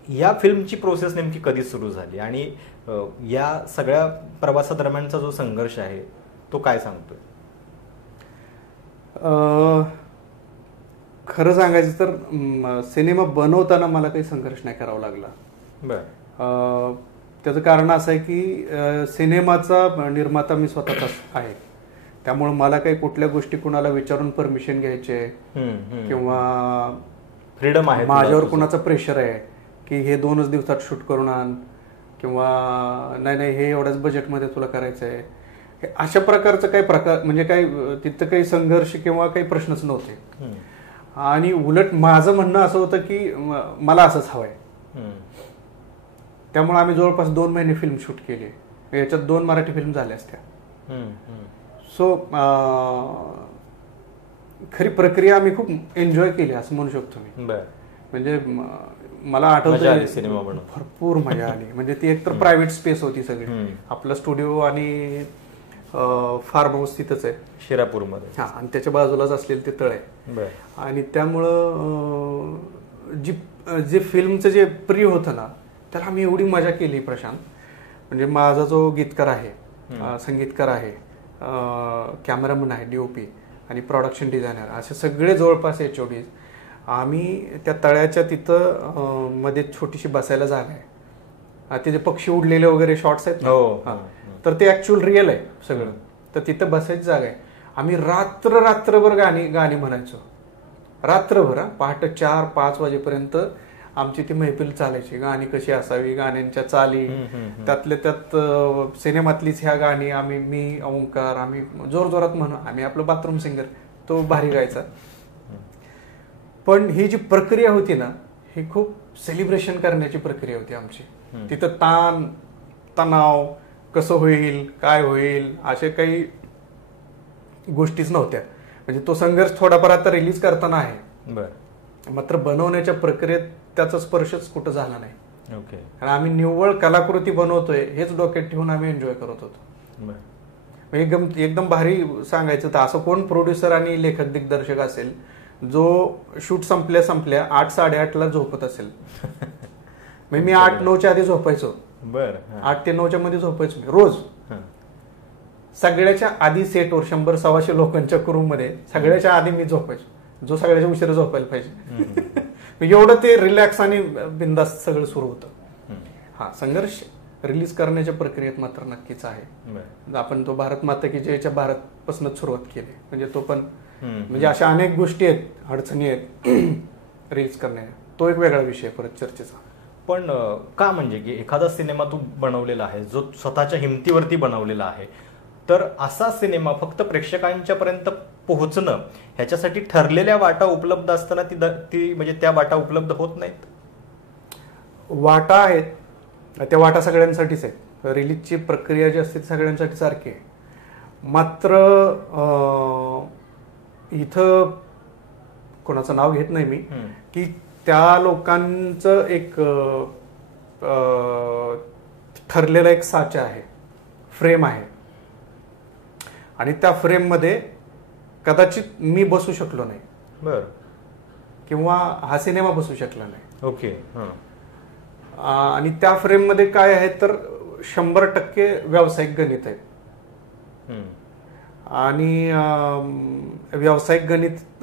या फिल्मची प्रोसेस नेमकी कधी सुरू झाली आणि या सगळ्या प्रवासादरम्यानचा जो संघर्ष आहे तो काय सांगतोय? खरं सांगायचं तर सिनेमा बनवताना मला काही संघर्ष नाही करावा लागला. त्याचं कारण असं आहे की सिनेमाचा निर्माता मी स्वतःच आहे. त्यामुळे मला काही कुठल्या गोष्टी कुणाला विचारून परमिशन घ्यायचे किंवा फ्रीडम आहे, माझ्यावर कुणाचं प्रेशर आहे की हे 2च दिवसात शूट करून आण किंवा नाही हे एवढ्याच बजेटमध्ये तुला करायचं आहे, अशा प्रकारचं काही प्रकार म्हणजे काही तिथं काही संघर्ष किंवा काही प्रश्नच नव्हते. आणि उलट माझं म्हणणं असं होतं की मला असंच हवंय. त्यामुळे आम्ही जवळपास 2 महिने फिल्म शूट केली. याच्यात 2 मराठी फिल्म झाल्या असत्या. सो खरी प्रक्रिया आम्ही खूप एन्जॉय केली असं म्हणू शकतो मी. म्हणजे मला आठवतं सिनेमा भरपूर मजा आली. म्हणजे ती एकतर प्रायव्हेट स्पेस होती सगळी. आपला स्टुडिओ आणि फार्म हाऊस तिथंच आहे शिरापूरमध्ये. हा, आणि त्याच्या बाजूलाच असलेलं ते तळ आहे. आणि त्यामुळं जे फिल्मचं जे प्रिय होतं ना त्याला आम्ही एवढी मजा केली प्रशांत. म्हणजे माझा जो गीतकार आहे, संगीतकार आहे, कॅमेरामन आहे, DOP आणि प्रोडक्शन डिझायनर, असे सगळे जवळपास HODs. आम्ही त्या तळ्याच्या तिथं मध्ये छोटीशी बसायला जागा आहे. ते जे पक्षी उडलेले वगैरे शॉर्ट्स आहेत ना, तर ते ऍक्च्युअल रिअल आहे सगळं. तर तिथं बसायची जागा आहे. आम्ही रात्रभर गाणी म्हणायचो. रात्रभर, पहाटे 4-5 वाजेपर्यंत आमची ती मैफिल चालायची. गाणी कशी असावी, गाण्यांच्या चाली, त्यातल्या त्यात सिनेमातलीच ह्या गाणी आम्ही, मी, ओंकार, आम्ही जोरजोरात म्हणू. आम्ही आपलं बाथरूम सिंगर, तो भारी गायचा. पण ही जी प्रक्रिया होती ना ही खूप सेलिब्रेशन करण्याची प्रक्रिया होती आमची. तिथं ताण तणाव कसं होईल काय होईल असे काही गोष्टीच नव्हत्या. म्हणजे तो संघर्ष थोडाफार आता रिलीज करताना आहे, मात्र बनवण्याच्या प्रक्रियेत त्याचा स्पर्शच कुठं झाला नाही. ओके. आणि आम्ही निव्वळ कलाकृती बनवतोय हेच डोक्यात ठेवून आम्ही एन्जॉय करत होतो. एकदम एकदम भारी सांगायचं तर असं कोण प्रोड्युसर आणि लेखक दिग्दर्शक असेल जो शूट संपल्या 8 साडेआठला झोपत असेल. मी 8-9च्या आधी झोपायचो. 8 ते 9च्या मध्ये झोपायचो मी रोज. सगळ्याच्या आधी सेटवर 100-125 लोकांच्या क्रू मध्ये सगळ्याच्या आधी मी झोपायचो, जो सगळ्याच्या उशिरा झोपायला पाहिजे. एवढं ते रिलॅक्स आणि बिंदास सगळं सुरू होतं. हा संघर्ष रिलीज करण्याच्या प्रक्रियेत मात्र नक्कीच आहे. आपण तो भारत माता की जयच्या भारत पासूनच सुरुवात केली. म्हणजे तो पण म्हणजे अशा अनेक गोष्टी आहेत, अडचणी आहेत रिलीज करण्याच्या. तो एक वेगळा विषय परत चर्चेचा. पण का म्हणजे की एखादा सिनेमा तू बनवलेला आहे जो स्वतःच्या हिमतीवरती बनवलेला आहे, तर असा सिनेमा फक्त प्रेक्षकांच्या पर्यंत पोहोचणं ह्याच्यासाठी ठरलेल्या वाटा उपलब्ध असताना ती म्हणजे त्या वाटा उपलब्ध होत नाहीत. वाटा आहेत, त्या वाटा सगळ्यांसाठीच आहेत. रिलीजची प्रक्रिया जी असते ती सगळ्यांसाठी सारखी आहे. मात्र इथं कोणाचं नाव घेत नाही मी, की त्या लोकांचं एक ठरलेला एक साचा आहे, फ्रेम आहे. आणि त्या फ्रेम मध्ये कदाचित मी बसू शकलो नाही. किंवा हा सिनेमा बसू शकला नाही. ओके. आणि त्या फ्रेम मध्ये काय आहे तर 100% व्यावसायिक गणित आहे. आणि व्यावसायिक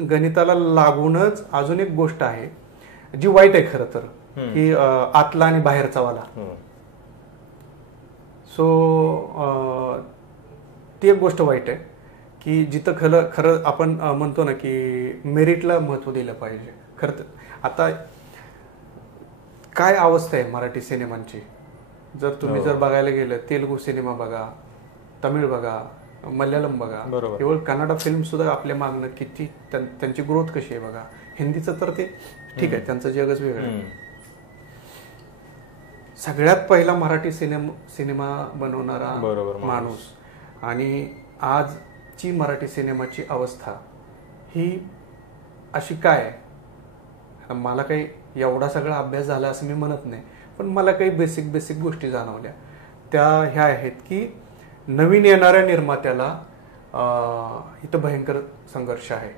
गणिताला लागूनच अजून एक गोष्ट आहे जी वाईट आहे खरं तर, की आतला आणि बाहेरचा वाला. सो ती एक गोष्ट वाईट आहे की जिथं खरं आपण म्हणतो ना की मेरिटला महत्व दिलं पाहिजे. खरं तर आता काय अवस्था आहे मराठी सिनेमांची, जर तुम्ही जर बघायला गेलं तेलुगू सिनेमा बघा, तमिळ बघा, मल्याळम बघा, केवळ कन्नडा फिल्म सुद्धा आपल्या मागणं किती त्यांची ग्रोथ कशी आहे बघा. हिंदीचं तर ते ठीक आहे, त्यांचं जगच वेगळं आहे. सगळ्यात पहिला मराठी सिनेमा बनवणारा माणूस आणि आजची मराठी सिनेमाची अवस्था ही अशी काय आहे. मला काही एवढा सगळा अभ्यास झाला असं मी म्हणत नाही, पण मला काही बेसिक गोष्टी जाणवल्या. त्या ह्या आहेत की नवीन येणाऱ्या निर्मात्याला इथं भयंकर संघर्ष आहे.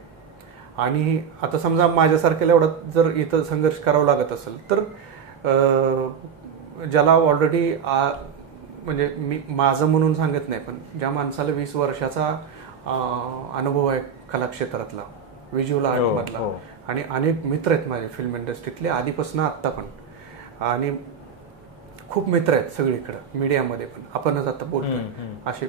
आणि आता समजा माझ्यासारख्याला एवढा जर इथं संघर्ष करावा लागत असेल तर ज्याला ऑलरेडी म्हणजे मी माझं म्हणून सांगत नाही, पण ज्या माणसाला 20 वर्षाचा अनुभव आहे कलाक्षेत्रातला, व्हिज्युअल आर्ट मधला, आणि अनेक मित्र आहेत माझे फिल्म इंडस्ट्रीतले आधीपासून आत्ता पण, आणि खूप मित्र आहेत सगळीकडं मीडियामध्ये पण, आपणच आता बोलतोय असे,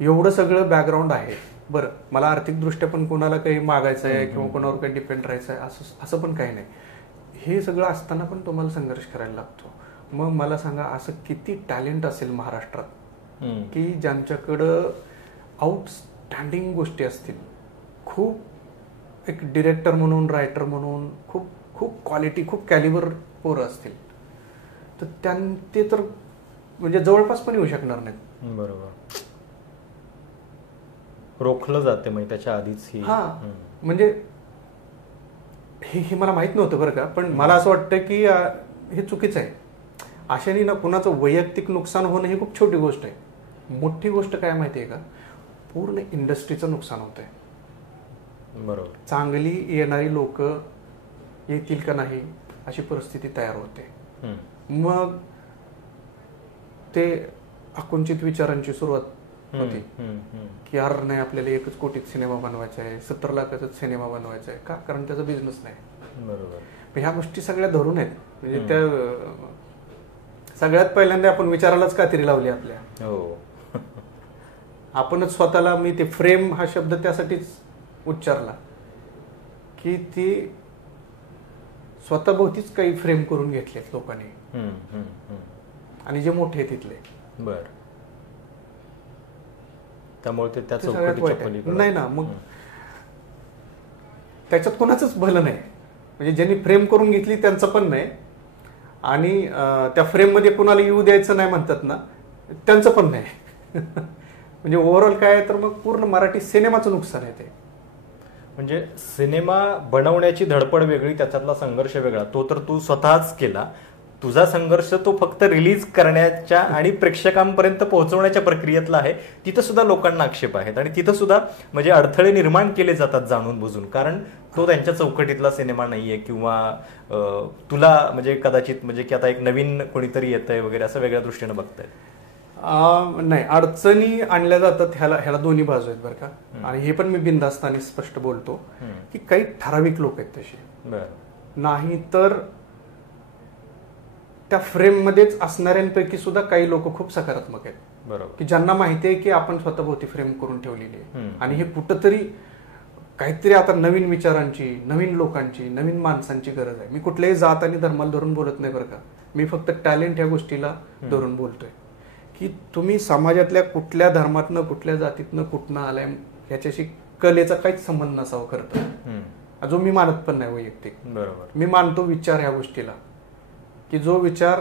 एवढं सगळं बॅकग्राऊंड आहे. बरं, मला आर्थिकदृष्ट्या पण कोणाला काही मागायचं आहे किंवा कोणावर काही डिपेंड राहायचं आहे असं पण काही नाही. हे सगळं असताना पण तुम्हाला संघर्ष करायला लागतो. मग मला सांगा असं किती टॅलेंट असेल महाराष्ट्रात की ज्यांच्याकडं आउटस्टँडिंग गोष्टी असतील, खूप एक डिरेक्टर म्हणून, रायटर म्हणून खूप खूप क्वालिटी, खूप कॅलिबर पोरं असतील, तर ते तर म्हणजे जवळपास पण येऊ शकणार नाहीत. बरोबर, रोखलं जाते मग त्याच्या आधीच. म्हणजे हे मला माहित नव्हतं बरं का, पण मला असं वाटतं की हे चुकीचं आहे. अशाने ना कुणाचं वैयक्तिक नुकसान होणं ही खूप छोटी गोष्ट आहे. मोठी गोष्ट काय माहिती आहे का, पूर्ण इंडस्ट्रीचं नुकसान होत आहे. बरोबर, चांगली येणारी लोक येतील का नाही अशी परिस्थिती तयार होते. मग ते आकुंचित विचारांची सुरुवात होती की यार नाही, आपल्याला 1 कोटीत सिनेमा बनवायचा आहे, 70 लाखाचाच सिनेमा बनवायचा आहे. का? कारण त्याचा बिझनेस नाही. बरोबर, ह्या गोष्टी सगळ्या धरून आहेत. म्हणजे त्या सगळ्यात पहिल्यांदा आपण विचारालाच कात्री लावली आपल्या. आपणच स्वतःला, मी ते फ्रेम हा शब्द त्यासाठीच उच्चारला की ती स्वतःभोवतीच काही फ्रेम करून घेतलेत लोकांनी, आणि जे मोठे तिथले. बर, त्यामुळे ते त्या सगळ्यात वाईट नाही ना. मग त्याच्यात कोणाचंच भलं नाही. म्हणजे ज्यांनी फ्रेम करून घेतली त्यांचं पण नाही, आणि त्या फ्रेममध्ये कुणाला येऊ द्यायचं नाही म्हणतात ना, त्यांचं पण नाही. म्हणजे ओव्हरऑल काय आहे तर मग पूर्ण मराठी सिनेमाचं नुकसान आहे ते. म्हणजे सिनेमा बनवण्याची धडपड वेगळी, त्याच्यातला संघर्ष वेगळा. तो तर तू स्वतःच केला. तुझा संघर्ष तो फक्त रिलीज करण्याच्या आणि प्रेक्षकांपर्यंत पोहोचवण्याच्या प्रक्रियेतला आहे. तिथं सुद्धा लोकांना आक्षेप आहेत आणि तिथं सुद्धा म्हणजे अडथळे निर्माण केले जातात जाणून बुजून, कारण तो त्यांच्या चौकटीतला सिनेमा नाहीये किंवा तुला म्हणजे कदाचित म्हणजे की आता एक नवीन कोणीतरी येतंय वगैरे असं वेगळ्या दृष्टीने बघताय. नाही, अडचणी आणल्या जातात, ह्याला दोन्ही बाजू आहेत बरं का. आणि हे पण मी बिनधास्ताने स्पष्ट बोलतो की काही ठराविक लोक आहेत तसे, नाही तर त्या फ्रेम मध्येच असणाऱ्यांपैकी सुद्धा काही लोक खूप सकारात्मक आहेत. बरोबर. की ज्यांना माहिती आहे की आपण स्वतःभोवती फ्रेम करून ठेवलेली आहे आणि हे कुठंतरी काहीतरी आता नवीन विचारांची, नवीन लोकांची, नवीन माणसांची गरज आहे. मी कुठल्याही जात आणि धर्माला धरून बोलत नाही बरं का. मी फक्त टॅलेंट ह्या गोष्टीला धरून बोलतोय की तुम्ही समाजातल्या कुठल्या धर्मातनं, कुठल्या जातीतनं, कुठनं आलाय ह्याच्याशी कलेचा काहीच संबंध नसावा खरं तर, जो मी मानत पण नाही वैयक्तिक. बरोबर. मी मानतो विचार ह्या गोष्टीला, की जो विचार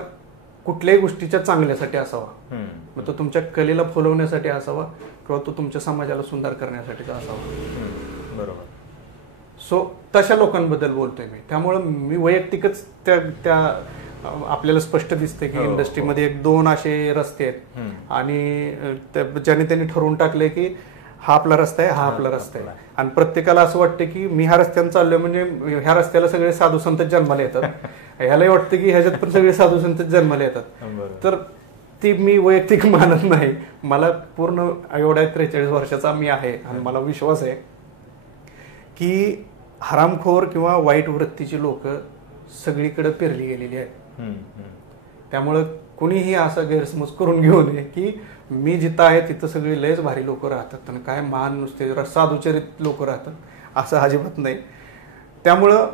कुठल्याही गोष्टीच्या चांगल्यासाठी असावा, मग तो तुमच्या कलेला फुलवण्यासाठी असावा किंवा तो तुमच्या समाजाला सुंदर करण्यासाठीचा असावा. बरोबर. सो तशा लोकांबद्दल बोलतोय मी. त्यामुळं मी वैयक्तिकच त्या आपल्याला स्पष्ट दिसते की इंडस्ट्रीमध्ये 1-2 असे रस्ते आहेत आणि ज्याने त्यांनी ठरवून टाकले की हा आपला रस्ता आहे, हा आपला रस्ता आहे. आणि प्रत्येकाला असं वाटतं की मी ह्या रस्त्यानं चाललोय म्हणजे ह्या रस्त्याला सगळे साधू संत जन्माला येतात, ह्यालाही वाटतं की ह्याच्यात पण सगळे साधू संत जन्माला येतात. तर ती मी वैयक्तिक मानत नाही. मला पूर्ण एवढ्या 43 वर्षाचा मी आहे आणि मला विश्वास आहे की हरामखोर किंवा वाईट वृत्तीची लोक सगळीकडे पेरली गेलेली आहेत. त्यामुळं कुणीही असा गैरसमज करून घेऊ नये की मी जिथं आहे तिथं सगळी लयच भारी लोक राहतात आणि काय महान नुसते साधुचरित लोक राहतात, असं अजिबात नाही. त्यामुळं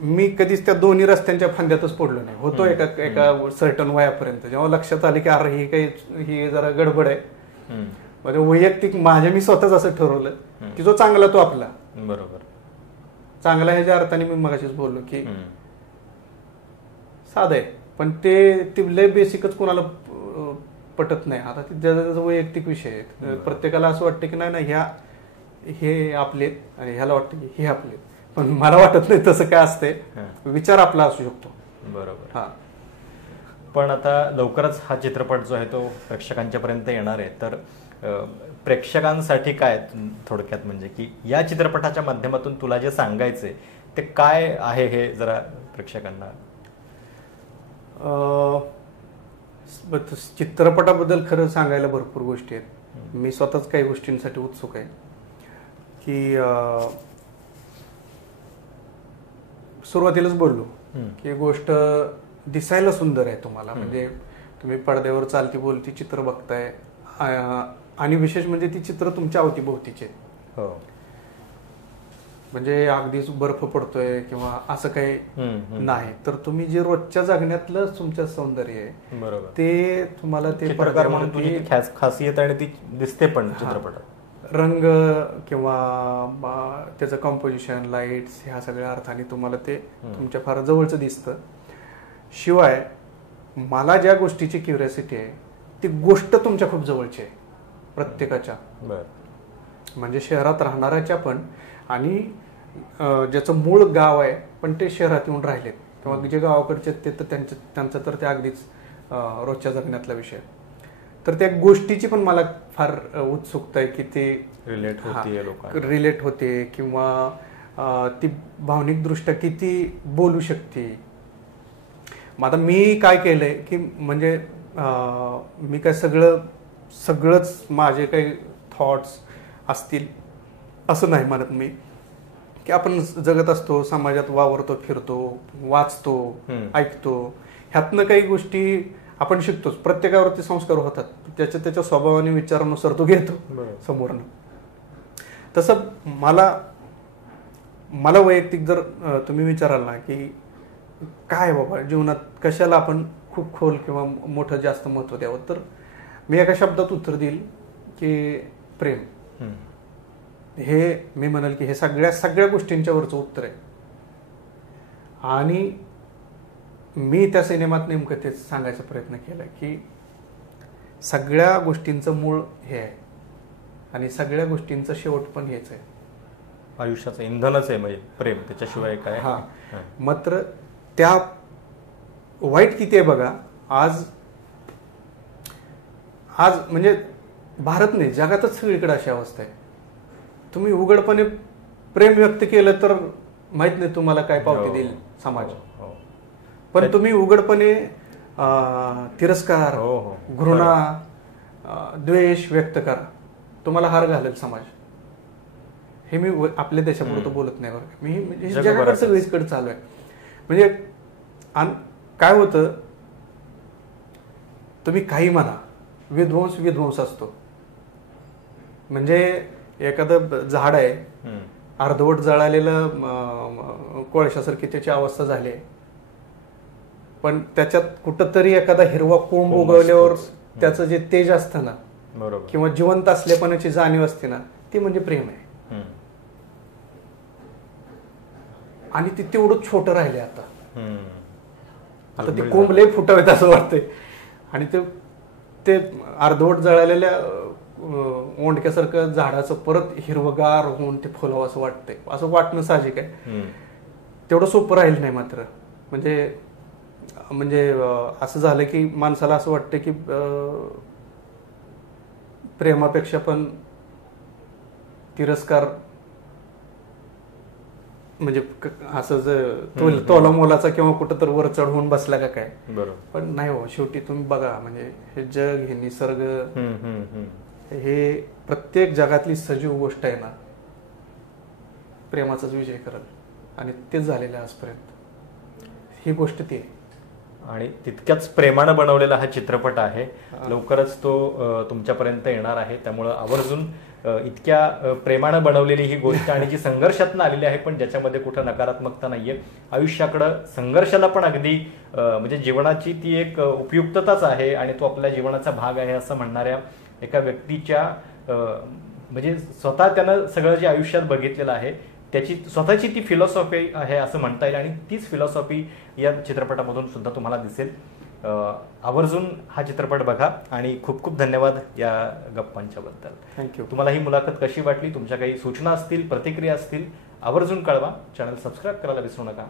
मी कधीच त्या दोन्ही रस्त्यांच्या फांद्यातच पडलो नाही. होतो एका सर्टन वयापर्यंत, जेव्हा लक्षात आले की अरे ही जरा गडबड आहे. म्हणजे वैयक्तिक मी स्वतःच असं ठरवलं की जो चांगला तो आपला. बरोबर. चांगला ह्याच्या अर्थाने मी मगाशीच बोललो की साधं आहे, पण ते लय बेसिकच कोणाला पटत नाही. आता त्याचा वैयक्तिक विषय आहे. प्रत्येकाला असं वाटतं की नाही हे आपले आणि ह्याला वाटतं की हे आपले, पण मला वाटत नाही तसं काय असतंय. विचार आपला असू शकतो. बरोबर. हा, पण आता लवकरच हा चित्रपट जो आहे तो प्रेक्षकांच्या पर्यंत येणार आहे, तर प्रेक्षकांसाठी काय थोडक्यात म्हणजे की या चित्रपटाच्या माध्यमातून तुला जे सांगायचंय ते काय आहे हे जरा प्रेक्षकांना. चित्रपटाबद्दल खरं सांगायला भरपूर गोष्टी आहेत. मी स्वतःच काही गोष्टींसाठी उत्सुक आहे की सुरुवातीलाच बोललो की गोष्ट दिसायला सुंदर आहे तुम्हाला, म्हणजे तुम्ही पडद्यावर चालती बोलती चित्र बघताय आणि विशेष म्हणजे ती चित्र तुमच्या अवतीभोवतीचे. म्हणजे अगदीच बर्फ पडतोय किंवा असं काही नाही, तर तुम्ही जे रोजच्या जगण्यातलं तुमचं सौंदर्य आहे बरोबर ते तुम्हाला ते प्रकार म्हणून तुझी खासियत आणि ती दिसते पण चित्रपटात. रंग किंवा त्याचं कॉम्पोजिशन, लाईट्स ह्या सगळ्या अर्थाने तुम्हाला ते तुमच्या फार जवळचं दिसतं. शिवाय मला ज्या गोष्टीची क्युरियोसिटी आहे ती गोष्ट तुमच्या खूप जवळची आहे प्रत्येकाच्या. म्हणजे शहरात राहणाऱ्याच्या पण आणि ज्याचं मूळ गाव आहे पण ते शहरात येऊन राहिलेत किंवा जे गावाकडचे ते तर त्यांचं तर ते अगदीच रोजच्या जगण्यातला विषय. तर त्या गोष्टीची पण मला फार उत्सुकता आहे की ते रिलेट होते किंवा ती भावनिकदृष्ट्या किती बोलू शकते. मग आता मी काय केलंय की म्हणजे मी काय सगळंच माझे काही थॉट्स असतील असं नाही म्हणत मी, की आपण जगत असतो, समाजात वावरतो, फिरतो, वाचतो, ऐकतो, ह्यातनं काही गोष्टी आपण शिकतोच. प्रत्येकावरती संस्कार होतात, त्याच्या स्वभावाने विचारानुसार तो घेतो समोरनं. तसं मला वैयक्तिक जर तुम्ही विचाराल ना की काय बाबा जीवनात कशाला आपण खूप खोल किंवा मोठं जास्त महत्व द्यावं, तर मी एका शब्दात उत्तर देईल की प्रेम. हे मी म्हणाल की हे सगळ्या गोष्टींच्या वरचं उत्तर आहे. आणि मी त्या सिनेमात नेमकं तेच सांगायचा प्रयत्न केला की सगळ्या गोष्टींचं मूळ हे आहे आणि सगळ्या गोष्टींचं शेवट पण हेच आहे. आयुष्याचं इंधनच आहे म्हणजे प्रेम, त्याच्याशिवाय काय. हा, मात्र त्या वाईट किती आहे बघा. आज आज म्हणजे भारत नाही, जगातच सगळीकडे अशी अवस्था आहे. तुम्ही उघडपणे प्रेम व्यक्त केलं तर माहित नाही तुम्हाला काय पावती देईल समाज. पण तुम्ही उघडपणे तिरस्कार, घृणा, द्वेष व्यक्त करा, तुम्हाला हार घालेल समाज. हे मी आपल्या देशापुरतं बोलत नाही बरं. मी म्हणजे जगाकडे सगळीकडे चालू आहे. म्हणजे काय होतं, तुम्ही काही म्हणा, विध्वंस असतो. म्हणजे एखादं झाड आहे, अर्धवट जळालेलं कोळशासारखी त्याची अवस्था झाली आहे, पण त्याच्यात कुठंतरी एखादा हिरवा कोंब उगवल्यावर त्याचं जे तेज असतं ना, बरोबर, किंवा जिवंत असल्यापणाची जाणीव असते ना, ती म्हणजे प्रेम आहे. आणि ते तेवढं छोटं राहिले आता ते कोंब लय फुटावेत असं वाटतंय. आणि ते अर्धवट जळालेल्या ओंडक्यासारखं झाडाचं परत हिरवगार होऊन ते फुलावं असं वाटतंय. असं वाटणं साहजिक आहे. तेवढं सोपं राहिलं नाही मात्र. म्हणजे असं झालं की माणसाला असं वाटतं की प्रेमापेक्षा पण तिरस्कार म्हणजे असं तोला मोलाचा किंवा कुठं तर वर चढवून बसला का काय. बरोबर. पण नाही हो, शेवटी तुम्ही बघा, म्हणजे हे जग, हे निसर्ग, हे प्रत्येक जगातली सजीव गोष्ट आहे ना, प्रेमाचाच विजय करेल. आणि तेच झालेलं आहे आजपर्यंत. ही गोष्ट ती आहे. आणि तितक्याच प्रेमानं बनवलेला हा चित्रपट आहे. लवकरच तो तुमच्यापर्यंत येणार आहे. त्यामुळं आवर्जून इतक्या प्रेमानं बनवलेली ही गोष्ट आणि जी संघर्षातनं आलेली आहे, पण ज्याच्यामध्ये कुठं नकारात्मकता नाहीये, आयुष्याकडं संघर्षाला पण अगदी म्हणजे जीवनाची ती एक उपयुक्तताच आहे आणि तो आपल्या जीवनाचा भाग आहे असं म्हणणाऱ्या एका व्यक्तीच्या म्हणजे स्वतः त्यानं सगळं जे आयुष्यात बघितलेलं आहे त्याची स्वतःची ती फिलॉसॉफी आहे असं म्हणता येईल. आणि तीच फिलॉसॉफी या चित्रपटामधून सुद्धा तुम्हाला दिसेल. आवर्जून हा चित्रपट बघा आणि खूप खूप धन्यवाद या गप्पांच्या बद्दल. थँक्यू. तुम्हाला ही मुलाखत कशी वाटली, तुमच्या काही सूचना असतील, प्रतिक्रिया असतील, आवर्जून कळवा. चॅनल सबस्क्राईब करायला विसरू नका.